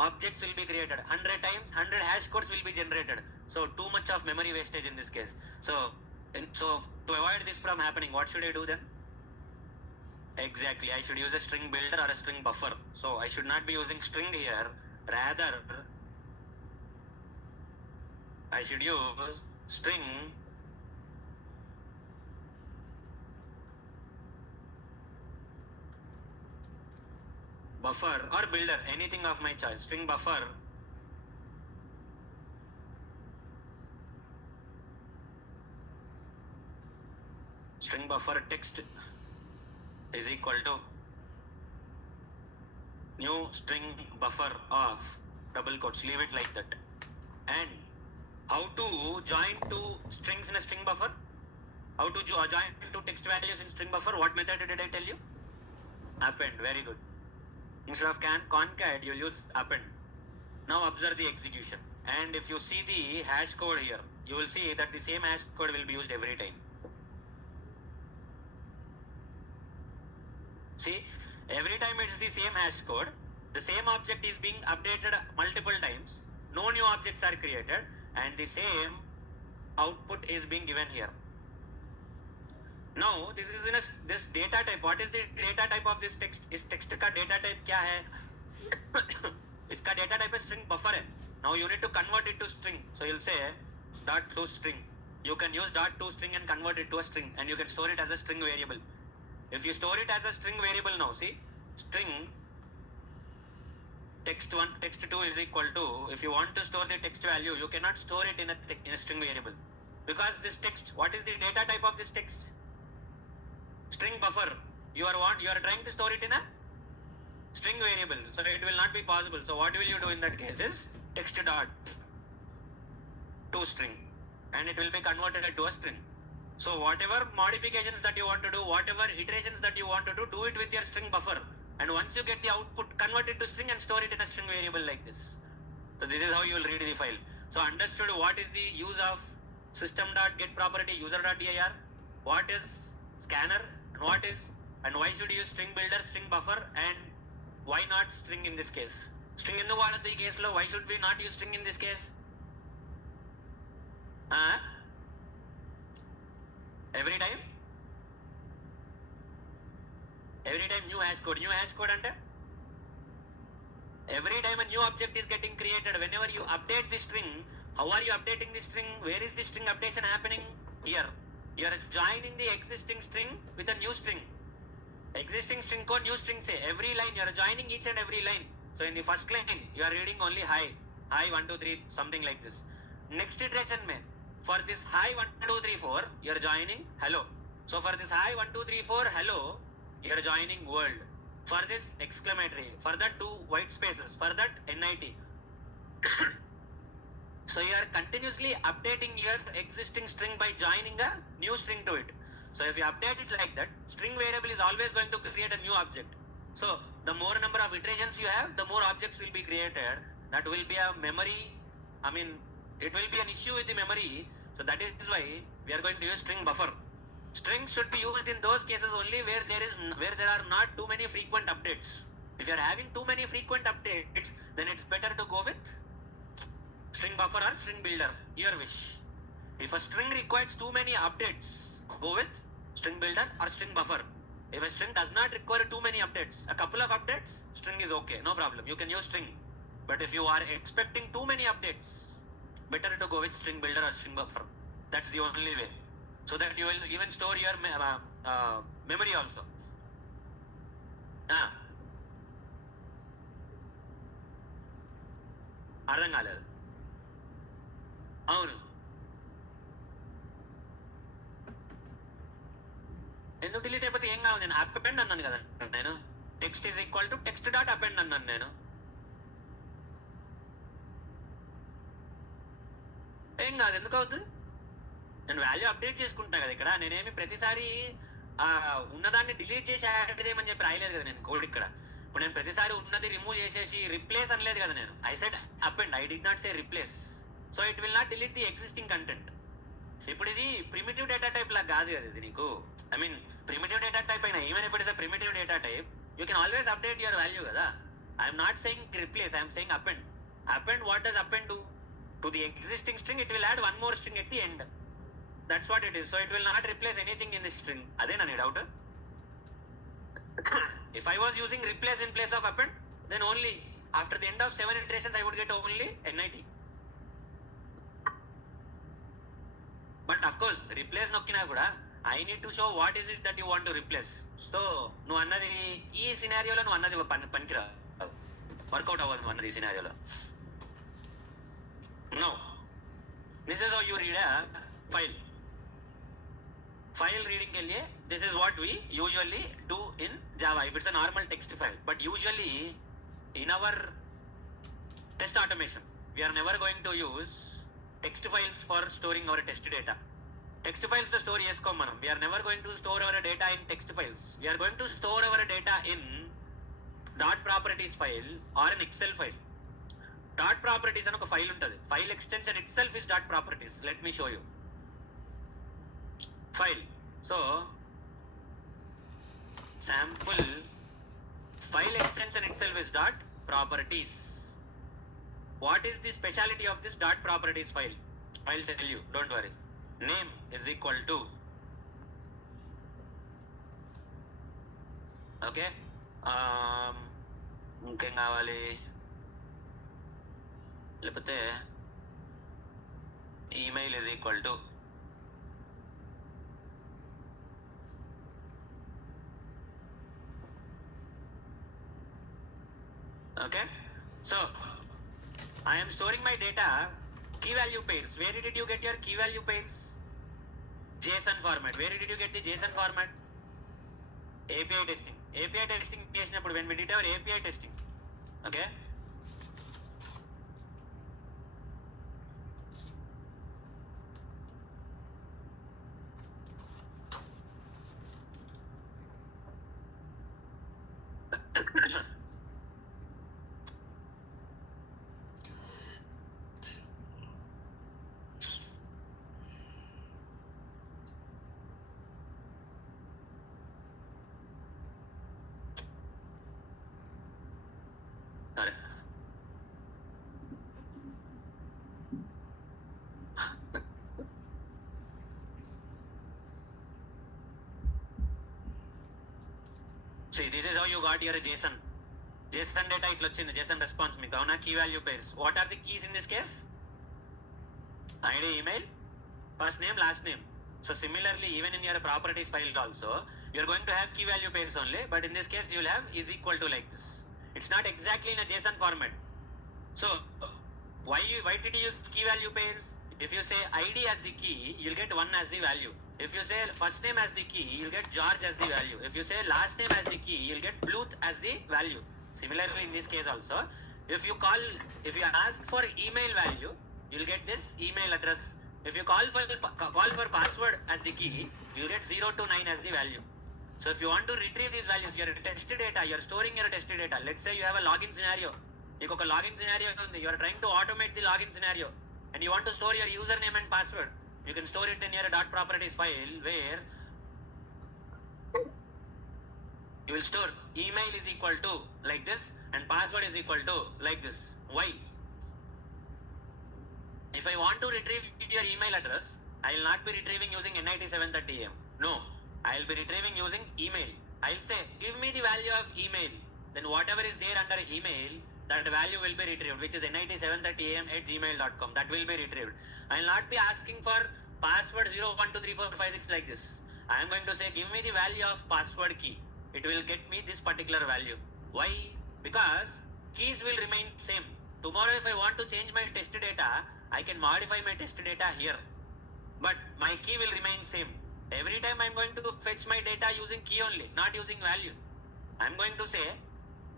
objects will be created. 100 times, 100 hash codes will be generated. So too much of memory wastage in this case. So to avoid this from happening, what should I do then? Exactly, I should use a string builder or a string buffer. So I should not be using string here. Rather, I should use string buffer or builder, anything of my choice. String buffer text is equal to new string buffer of double quotes. Leave it like that. And how to join 2 strings in a string buffer? How to join 2 text values in string buffer? What method did I tell you? Append. Very good. Instead of concat, you'll use append. Now observe the execution. And if you see the hash code here, you will see that the same hash code will be used every time. See, every time it's the same hash code, the same object is being updated multiple times, no new objects are created, and the same output is being given here. Now, this is in this data type. What is the data type of this text? Is text का data type क्या है? इसका data type है string buffer है. Now you need to convert it to string. So you'll say dot to string. You can use dot to string and convert it to a string, and you can store it as a string variable. If you store it as a string variable, now see, string text1, text2 is equal to, if you want to store the text value, you cannot store it in a string variable, because this text, what is the data type of this text? String buffer. You are trying to store it in a string variable, so it will not be possible. So what will you do in that case is text dot to string, and it will be converted to a string. So whatever modifications that you want to do, whatever iterations that you want to do it with your string buffer. And once you get the output, convert it to string and store it in a string variable like this. So this is how you will read the file. So understood what is the use of system.getProperty user.dir, what is scanner, and why should you use string builder, string buffer, and why not string in this case? String in the case lo, why should we not use string in this case? Every time new hash code ante every time a new object is getting created. Whenever you update the string, how are you updating the string? Where is the string updation happening? Here you are joining the existing string with a new string. Existing string को new string से every line you are joining each and every line. So in the first line you are reading only hi 1 2 3 something like this. Next iteration में For this hi 1 2 3 4, you're joining hello. So for this hi 1 2 3 4 hello, you're joining world. For this exclamatory, for that two white spaces, for that NIT. So you are continuously updating your existing string by joining a new string to it. So if you update it like that, string variable is always going to create a new object. So the more number of iterations you have, the more objects will be created. That will be a memory. It will be an issue with the memory. So that is why we are going to use string buffer. Strings should be used in those cases only where there are not too many frequent updates. If you are having too many frequent updates, then it's better to go with string buffer or string builder, your wish. If a string requires too many updates, go with string builder or string buffer. If a string does not require too many updates, a couple of updates, string is okay, no problem. You can use string. But if you are expecting too many updates, better to go with string builder or string buffer. That's the only way. So that you will even store your memory also. అర్థం కాలేదు. అవును, ఎందుకు delete అయిపోతే ఏం కావాలి? నేను append అన్నాను కదా, నేను text is equal to text dot append అన్నాను. నేను ఏం కాదు, ఎందుకు అవుతుంది? నేను వాల్యూ అప్డేట్ చేసుకుంటా కదా ఇక్కడ. నేనేమి ప్రతిసారి ఉన్నదాన్ని డిలీట్ చేసి యాడ్ చేయమని చెప్పి రాయలేదు కదా నేను కోడ్ ఇక్కడ. ఇప్పుడు నేను ప్రతిసారి ఉన్నది రిమూవ్ చేసేసి రిప్లేస్ అనలేదు కదా నేను. I said append, I did not say replace. So it will not delete the existing content. ఇప్పుడు ఇది ప్రిమిటివ్ డేటా టైప్ లాగా కాదు కదా ఇది నీకు. I mean primitive data type అయినా, even if it is a primitive data type, you can always update your value కదా. I'm not saying replace, I'm saying append. Append, what does append do? To the existing string it will add one more string at the end. That's what it is. So it will not replace anything in this string. Adena nee doubt. If I was using replace in place of append, then only after the end of 7 iterations I would get only NIT. But of course, replace nokkina kuda I need to show what is it that you want to replace. So nu annadi ee scenario lo nu annadi panikira workout avadu nu annadi ee scenario lo. Now this is how you read a file. File reading के लिए this is what we usually do in Java if it's a normal text file. But usually in our test automation we are never going to use text files for storing our test data. Text files to store chesukom manam. We are never going to store our data in text files. We are going to store our data in dot properties file or an Excel file. Dot properties అని ఒక file ఉంటుంది. File extension itself is dot properties. Let me show you. File. So sample file extension itself is dot properties. What is the speciality of this dot properties file? I'll tell you, don't worry. Name is equal to, okay, ఇంకేం కావాలి? లేకపోతే email is equal to, okay. So I am storing my data key value pairs. Where did you get your key value pairs? JSON format. Where did you get the JSON format? API testing. API testing చేసినప్పుడు when we did our API testing, okay, సరే. See, this is how you got your JSON data. ఇట్లా వచ్చింది JSON response మీకు, అవునా? key value pairs. What are the keys in this case? ID, email, first name, last name. So similarly, even in your properties file also, you are going to have key value pairs only, but in this case you will have is equal to like this. It's not exactly in a JSON format. So why did you use key value pairs? If you say ID as the key, you'll get 1 as the value. If you say first name as the key, you'll get George as the value. If you say last name as the key, you'll get Bluth as the value. Similarly, in this case also, if you ask for email value, you'll get this email address. If you call for password as the key, you'll get 0 to 9 as the value. So if you want to retrieve these values, your test data, you're storing your test data. Let's say you have a login scenario. You have a login scenario. You are trying to automate the login scenario, and you want to store your username and password. You can store it in your .properties file where you will store email is equal to like this and password is equal to like this. Why? If I want to retrieve your email address, I will not be retrieving using NIT 730 AM. No, I will be retrieving using email. I will say, give me the value of email. Then whatever is there under email, that value will be retrieved, which is nit730am@gmail.com. That will be retrieved. I will not be asking for password 012345 like this. I am going to say, give me the value of password key. It will get me this particular value. Why? Because keys will remain same. Tomorrow if I want to change my test data, I can modify my test data here. But my key will remain same. Every time I am going to fetch my data using key only, not using value. I am going to say,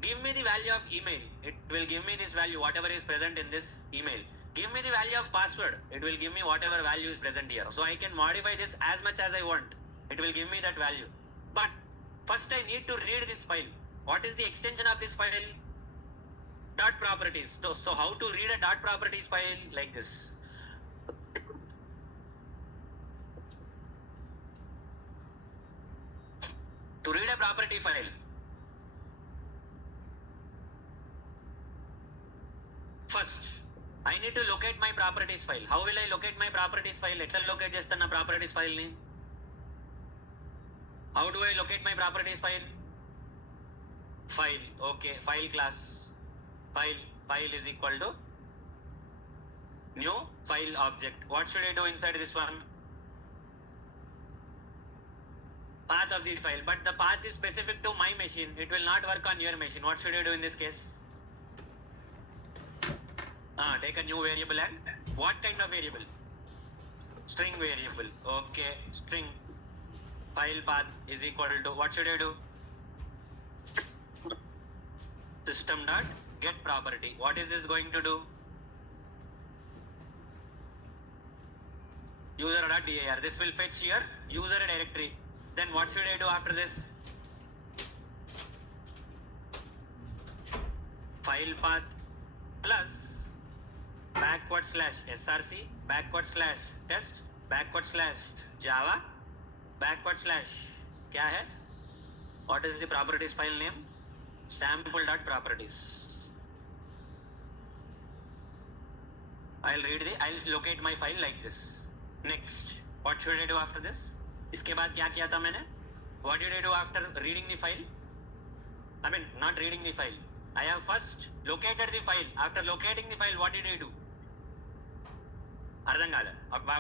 give me the value of email. It will give me this value, whatever is present in this email. Give me the value of password. It will give me whatever value is present here. So I can modify this as much as I want. It will give me that value. But first I need to read this file. What is the extension of this file? .properties. So how to read a .properties file? Like this. To read a property file, first I need to locate my properties file. How will I locate my properties file? Etla locate chestana properties file ni? How do I locate my properties file? File. Okay. File class. File is equal to new file object. What should I do inside this one? Path of the file. But the path is specific to my machine. It will not work on your machine. What should I do in this case? Take a new variable. And what kind of variable? String variable. Okay. String file path is equal to, what should I do? System dot get property. What is this going to do? User.dir. This will fetch your user directory. Then what should I do after this? File path plus /src /test /java क्या है? What is the properties file name? sample.properties. I'll locate my file like this. Next, what should I do after this? इसके बाद क्या किया था मैंने? What did I do after reading the file? I mean, not reading the file. I have first located the file. After locating the file, what did I do? अर्थं काले.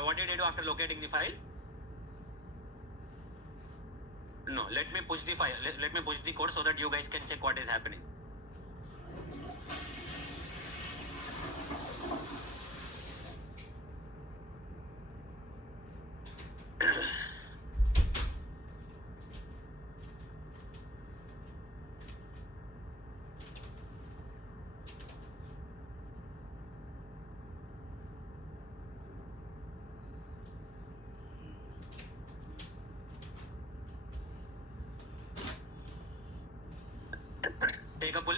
What did I do after locating the file? No, let me push the file. Let me push the code so that you guys can check what is happening. Take a pull.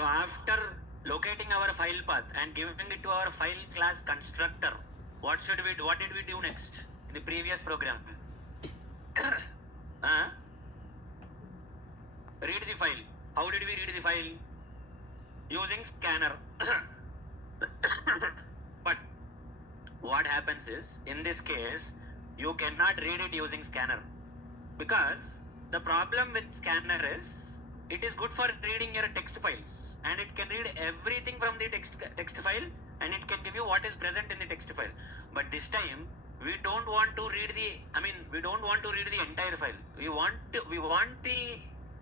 So after locating our file path and giving it to our file class constructor, what did we do next in the previous program? Read the file. How did we read the file? Using scanner. But what happens is, in this case, you cannot read it using scanner, because the problem with scanner is it is good for reading your text files, and it can read everything from the text file, and it can give you what is present in the text file. But this time we don't want to read the entire file. We want the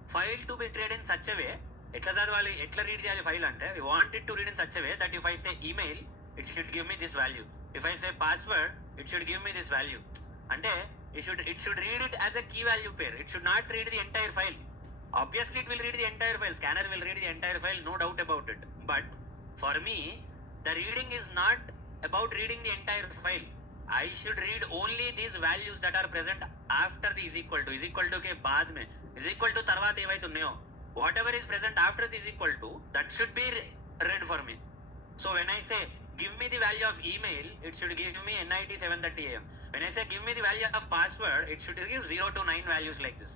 file to be read in such a way. ఎట్లా చదవాలి, ఎట్లా read చేయాలి file అంటే, we want it to read in such a way that if I say email, it should give me this value. If I say password, it should give me this value. అంటే it should read it as a key value pair. It should not read the entire file. Obviously it will read the entire file. Scanner will read the entire file, no doubt about it. But for me, the reading is not about reading the entire file. I should read only these values that are present after the is equal to के बाद में, is equal to తర్వాత ఏవైతే ఉన్నాయో, whatever is present after the is equal to, that should be read for me. So when I say give me the value of email, it should give me NIT 7:30 AM. When I say give me the value of password, it should give 0 to 9 values like this.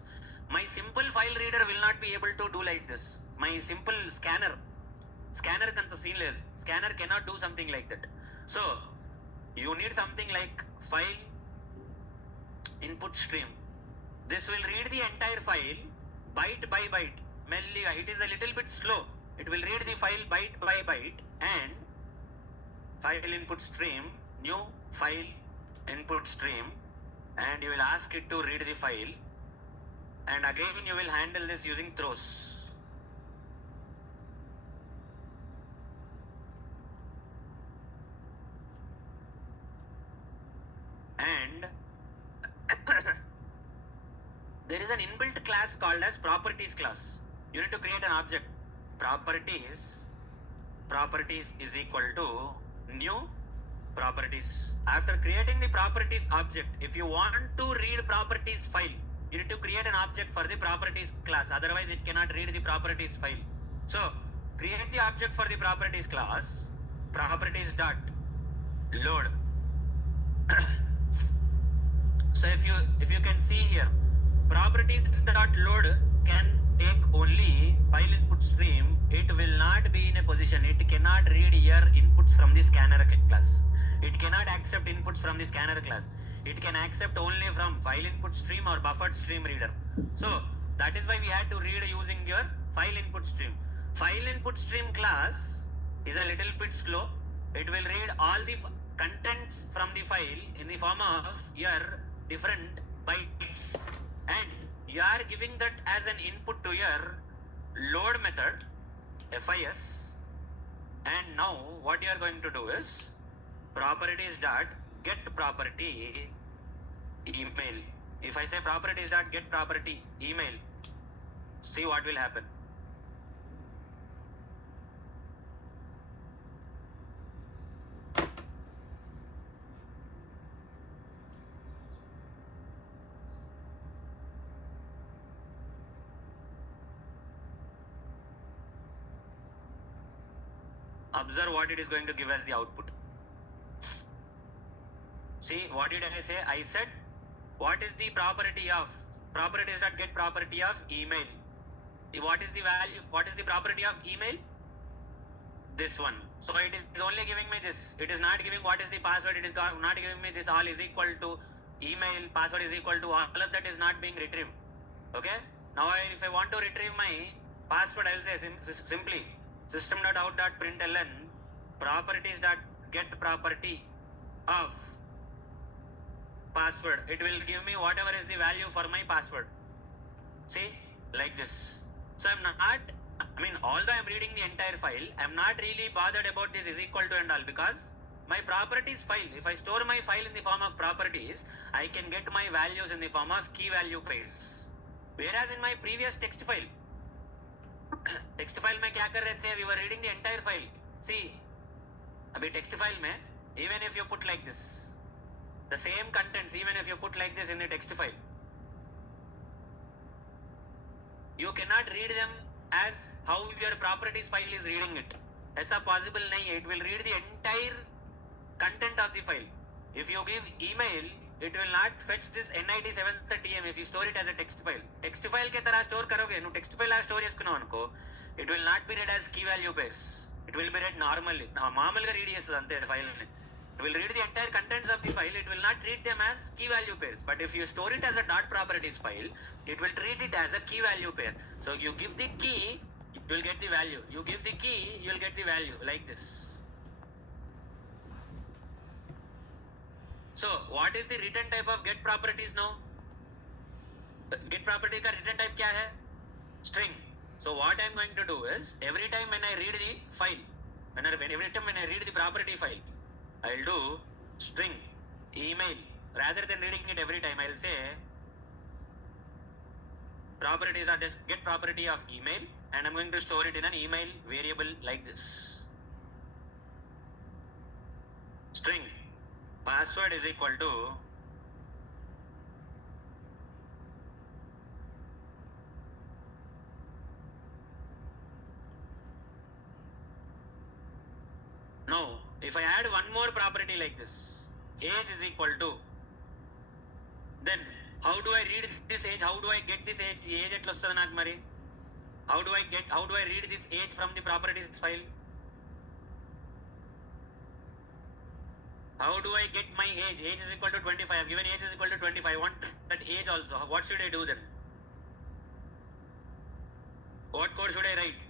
My simple file reader will not be able to do like this. My simple scanner kanta scene లేదు. Scanner cannot do something like that. So you need something like file input stream. This will read the entire file byte by byte. Melliga, it is a little bit slow. It will read the file byte by byte, and file input stream, new file input stream, and you will ask it to read the file, and again you will handle this using throws. And there is an inbuilt class called as properties class. You need to create an object. Properties is equal to new properties. After creating the properties object, if you want to read properties file, you need to create an object for the properties class. Otherwise it cannot read the properties file. So create the object for the properties class, properties dot load. So if you can see here, properties dot load can take only file input stream. It will not be in a position, it cannot read your inputs from the scanner class. It cannot accept inputs from the scanner class. It can accept only from file input stream or buffered stream reader. So that is why we had to read using your file input stream. File input stream class is a little bit slow. It will read all the contents from the file in the form of your different bytes, and you are giving that as an input to your load method, FIS. And now what you are going to do is properties dot get property email. If I say properties dot get property email, see what will happen. Observe what it is going to give as the output. See, what did I say? I said, what is the property of properties that get property of email? What is the value? What is the property of email? This one. So it is only giving me this. It is not giving what is the password. It is not giving me this. All is equal to email. Password is equal to all of that is not being retrieved. Okay. Now if I want to retrieve my password, I will say simply system.out.println properties.get property of password. It will give me whatever is the value for my password. See, like this. So although I'm reading the entire file, I'm not really bothered about this is equal to and all, because my properties file, if I store my file in the form of properties, I can get my values in the form of key value pairs. Whereas in my previous text file में क्या कर रहे थे? We were reading the entire file. See, अभी text file में, even if you put like this, the same contents, even if you put like this in the text file, you cannot read them as how your properties file is reading it. ऐसा possible नहीं है. It will read the entire content of the file. If you give email, it will not fetch this NIT 730M if you store it as a text file. Text file के तरह store करोगे, నువ్వు text file లాగా store చేసుకున్నావు అనుకో, it will not be read as key value pairs. It will be read normally. మామూలుగా read చేస్తుంది అంతే file ని. It will read the entire contents of the file. It will not treat them as key value pairs. But if you store it as a dot properties file, it will treat it as a key value pair. So you give the key, you will get the value. You give the key, you will get the value like this. So what is the return type of get properties now? Get property का return type क्या है? String. So what I am going to do is every time when I read the file, every time when I read the property file, I will do string email. Rather than reading it every time, I will say properties are just get property of email, and I'm going to store it in an email variable like this. String password is equal to now if I add one more property like this, age is equal to, then how do I read this age? How do I get this age? Age ఎట్లా వస్తుంది నాకు మరి? How do I read this age from the properties file? How do I get my age? Age is equal to 25. I have given age is equal to 25. I want that age also. What should I do then? What code should I write?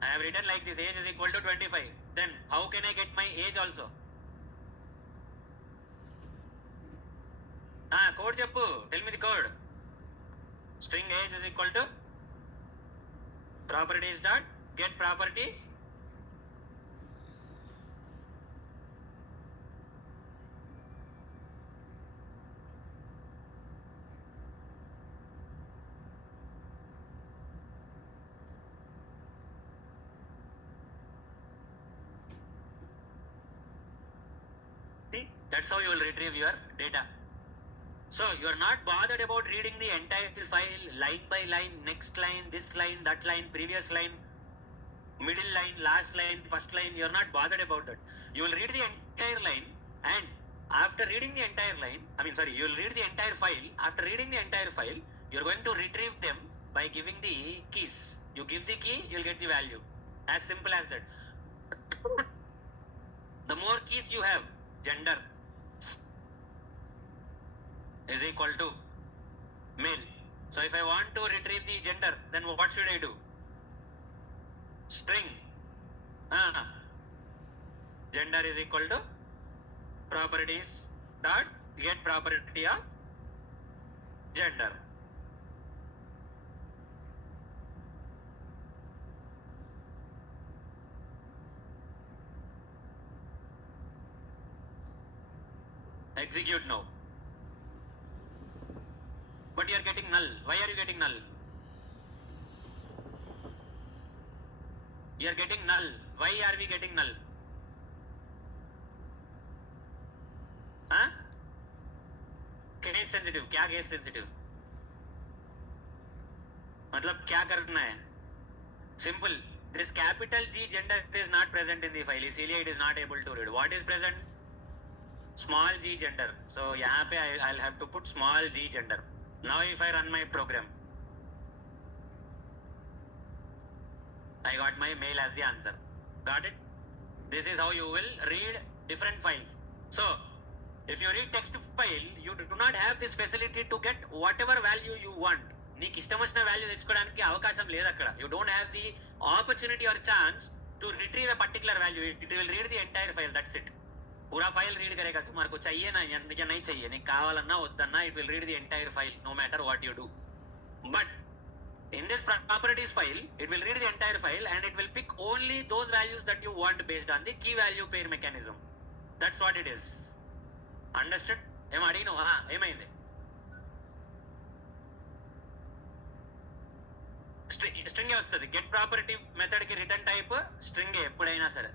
I have written like this, age is equal to 25. Then how can I get my age also? Code cheppu. Tell me the code. String age is equal to properties dot get property That's how you will retrieve your data. So you are not bothered about reading the entire file line by line, next line, this line, that line, previous line, middle line, last line, first line. You are not bothered about that. You will read the entire line, and after reading the entire line, you will read the entire file. After reading the entire file, you are going to retrieve them by giving the keys. You give the key, you will get the value. As simple as that. The more keys you have, gender is equal to male. So if I want to retrieve the gender, then what should I do? String gender is equal to properties dot get property of gender. Execute now. But you are getting null. Why are you getting null? You are getting null. Why are we getting null? Case sensitive. क्या case sensitive? मतलब क्या करना है? Simple. This capital G gender is not present in the file. इसीलिए it is not able to read. What is present? Small g gender. So यहाँ पे I'll have to put small g gender. Now if I run my program, I got my mail as the answer. Got it? This is how you will read different files. So if you read text file, you do not have this facility to get whatever value you want. నీకు ఇష్టం వచ్చిన value తెచ్చుకోవడానికి అవకాశం లేదు అక్కడ. You don't have the opportunity or chance to retrieve a particular value. It will read the entire file. That's it. पूरा file read करेगा. तुम्हारे को चाहिए ना या नहीं चाहिए, नहीं కావాలన్నా వద్దన్నా, it will read the entire file no matter what you do. But in this properties file, it will read the entire file and it will pick only those values that you want based on the key value pair mechanism. That's what it is. Understood? ఏం అడిగినో ఏమైంది? String వస్తుంది. Get property method కి return type string ఎప్పుడైనా సరే.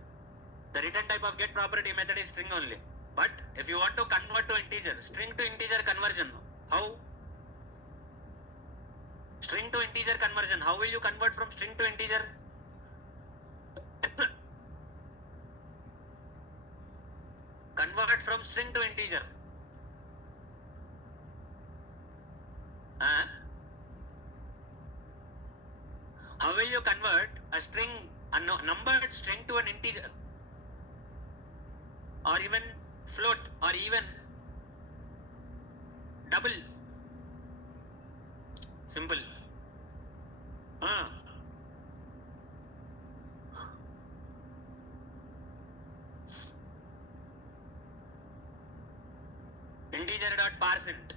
The return type of get property method is string only. But if you want to convert to integer, string to integer conversion, how? String to integer conversion. How will you convert from string to integer? Convert from string to integer. How will you convert a string, a numbered string to an integer? Or even float, or even double? Simple. Integer dot parseInt.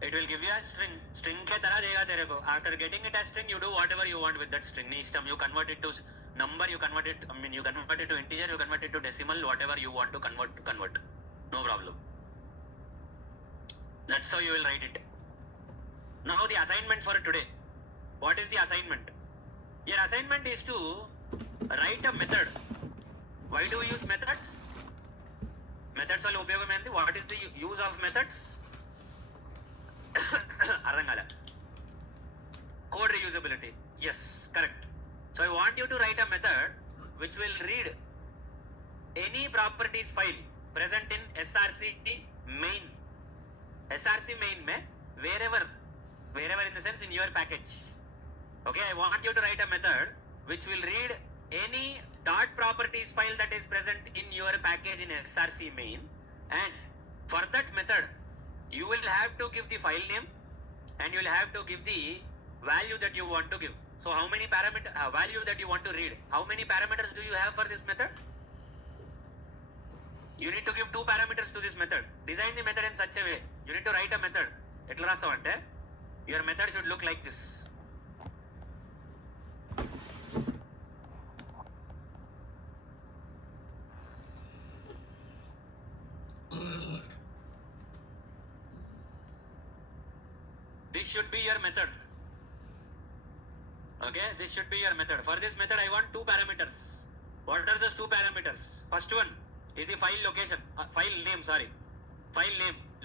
It will give you a string. String के तरह देगा तेरे को. After getting it as string, you do whatever you want with that string. You convert it to number, you convert it to integer, you convert it to decimal, whatever you want to convert. No problem. That's how you will write it. Now the assignment for today. What is the assignment? Your assignment is to write a method. Why do we use methods? Methods వల్ల ఉపయోగం ఏంటి? What is the use of methods? అర్థం కాలే. Code reusability. Yes, correct. So I want you to write a method which will read any properties file present in src main. src main में wherever in the sense in your package. Okay, I want you to write a method which will read any dot properties file that is present in your package in src main, and for that method you will have to give the file name and you will have to give the value that you want to give. So how many value that you want to read? How many parameters do you have for this method? You need to give 2 parameters to this method. Design the method in such a way. You need to write a method. ఎట్లా రాస్తావు అంటే your method should look like this. This should be your method. Okay, this should be your method. For this method I want 2 parameters. What are those 2 parameters? First one is the file location, file name.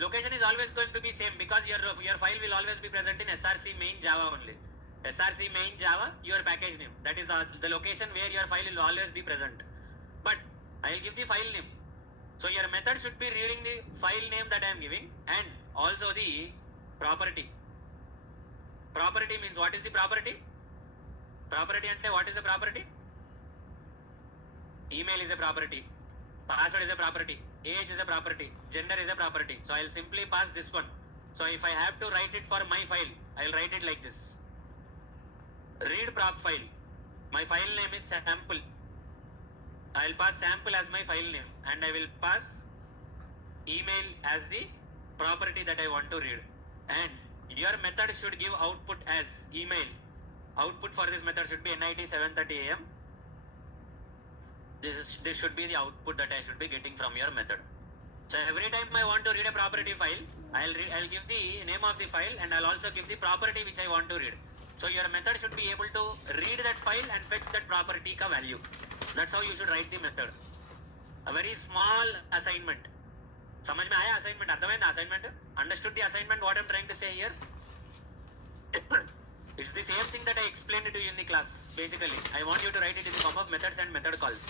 Location is always going to be same because your file will always be present in src main java only. src main java, your package name, that is the location where your file will always be present. But I will give the file name. So your method should be reading the file name that I am giving and also the property. Property means, what is the property? Property ante what is the property? Email is a property, password is a property, age is a property, gender is a property. So I will simply pass this one. So if I have to write it for my file, I will write it like this. Read prop file. My file name is sample. I will pass sample as my file name and I will pass email as the property that I want to read. And your method should give output as email. Output for this method should be NIT 7:30 AM. This should be the output that I should be getting from your method. So every time I want to read a property file, I'll give the name of the file and I'll also give the property which I want to read. So your method should be able to read that file and fetch that property ka value. That's how you should write the method. A very small assignment. समझ में आया assignment? अर्थమైందా assignment? Understood the assignment? What I'm trying to say here? It's the same thing that I explained to you in the class. Basically, I want you to write it in the form of methods and method calls.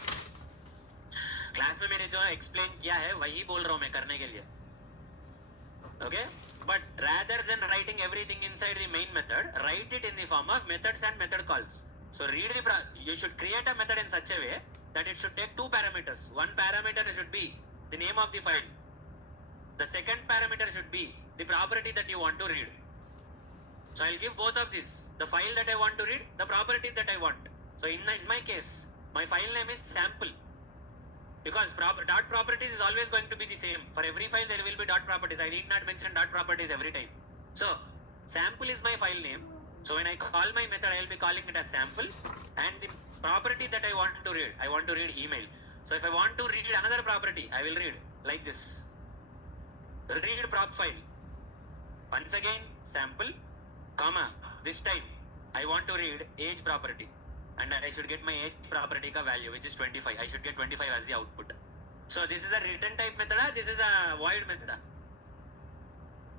Class में मैंने जो explain किया है वही बोल रहा हूँ मैं करने के लिए. Okay? But rather than writing everything inside the main method, write it in the form of methods and method calls. So you should create a method in such a way that it should take 2 parameters. One parameter should be the name of the file. The second parameter should be the property that you want to read. So I'll give both of these. The file that I want to read, the property that I want. So in my case, my file name is sample. Because dot properties is always going to be the same. For every file there will be dot properties. I need not mention dot properties every time. So sample is my file name. So when I call my method, I will be calling it as sample. And the property that I want to read email. So if I want to read another property, I will read like this. Read prop file. Once again sample, comma, this time I want to read age property. And I should get my age property ka value, which is 25. I should get 25 as the output. So this is a return type method, this is a void method.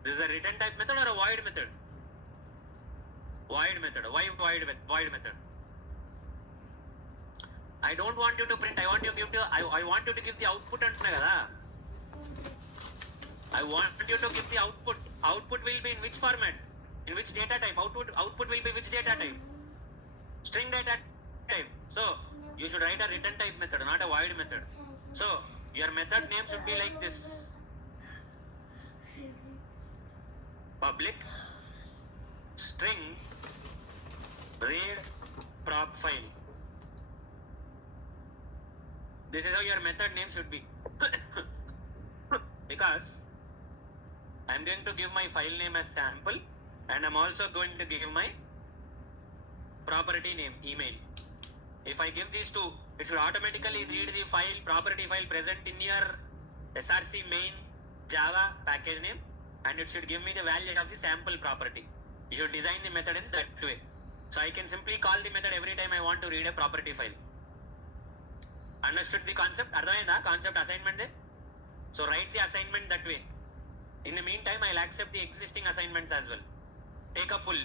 This is a return type method or a void method? void method. Why void method? I don't want you to print. I want you to give the output అంటున్నా కదా. I want you to give the output. Output will be in which format? In which data type? Output will be which data type? String data type. So you should write a return type method, not a void method. So your method name should be like this: public string read prop file. This is how your method name should be. Because I'm going to give my file name as sample, and I'm also going to give my property name, email. If I give these two, it should automatically read the file, property file present in your src main Java package name, and it should give me the value of the sample property. You should design the method in that way. So I can simply call the method every time I want to read a property file. Understood the concept? Ardhamainda concept assignment de? So write the assignment that way. In the meantime, I'll accept the existing assignments as well. Take a pull.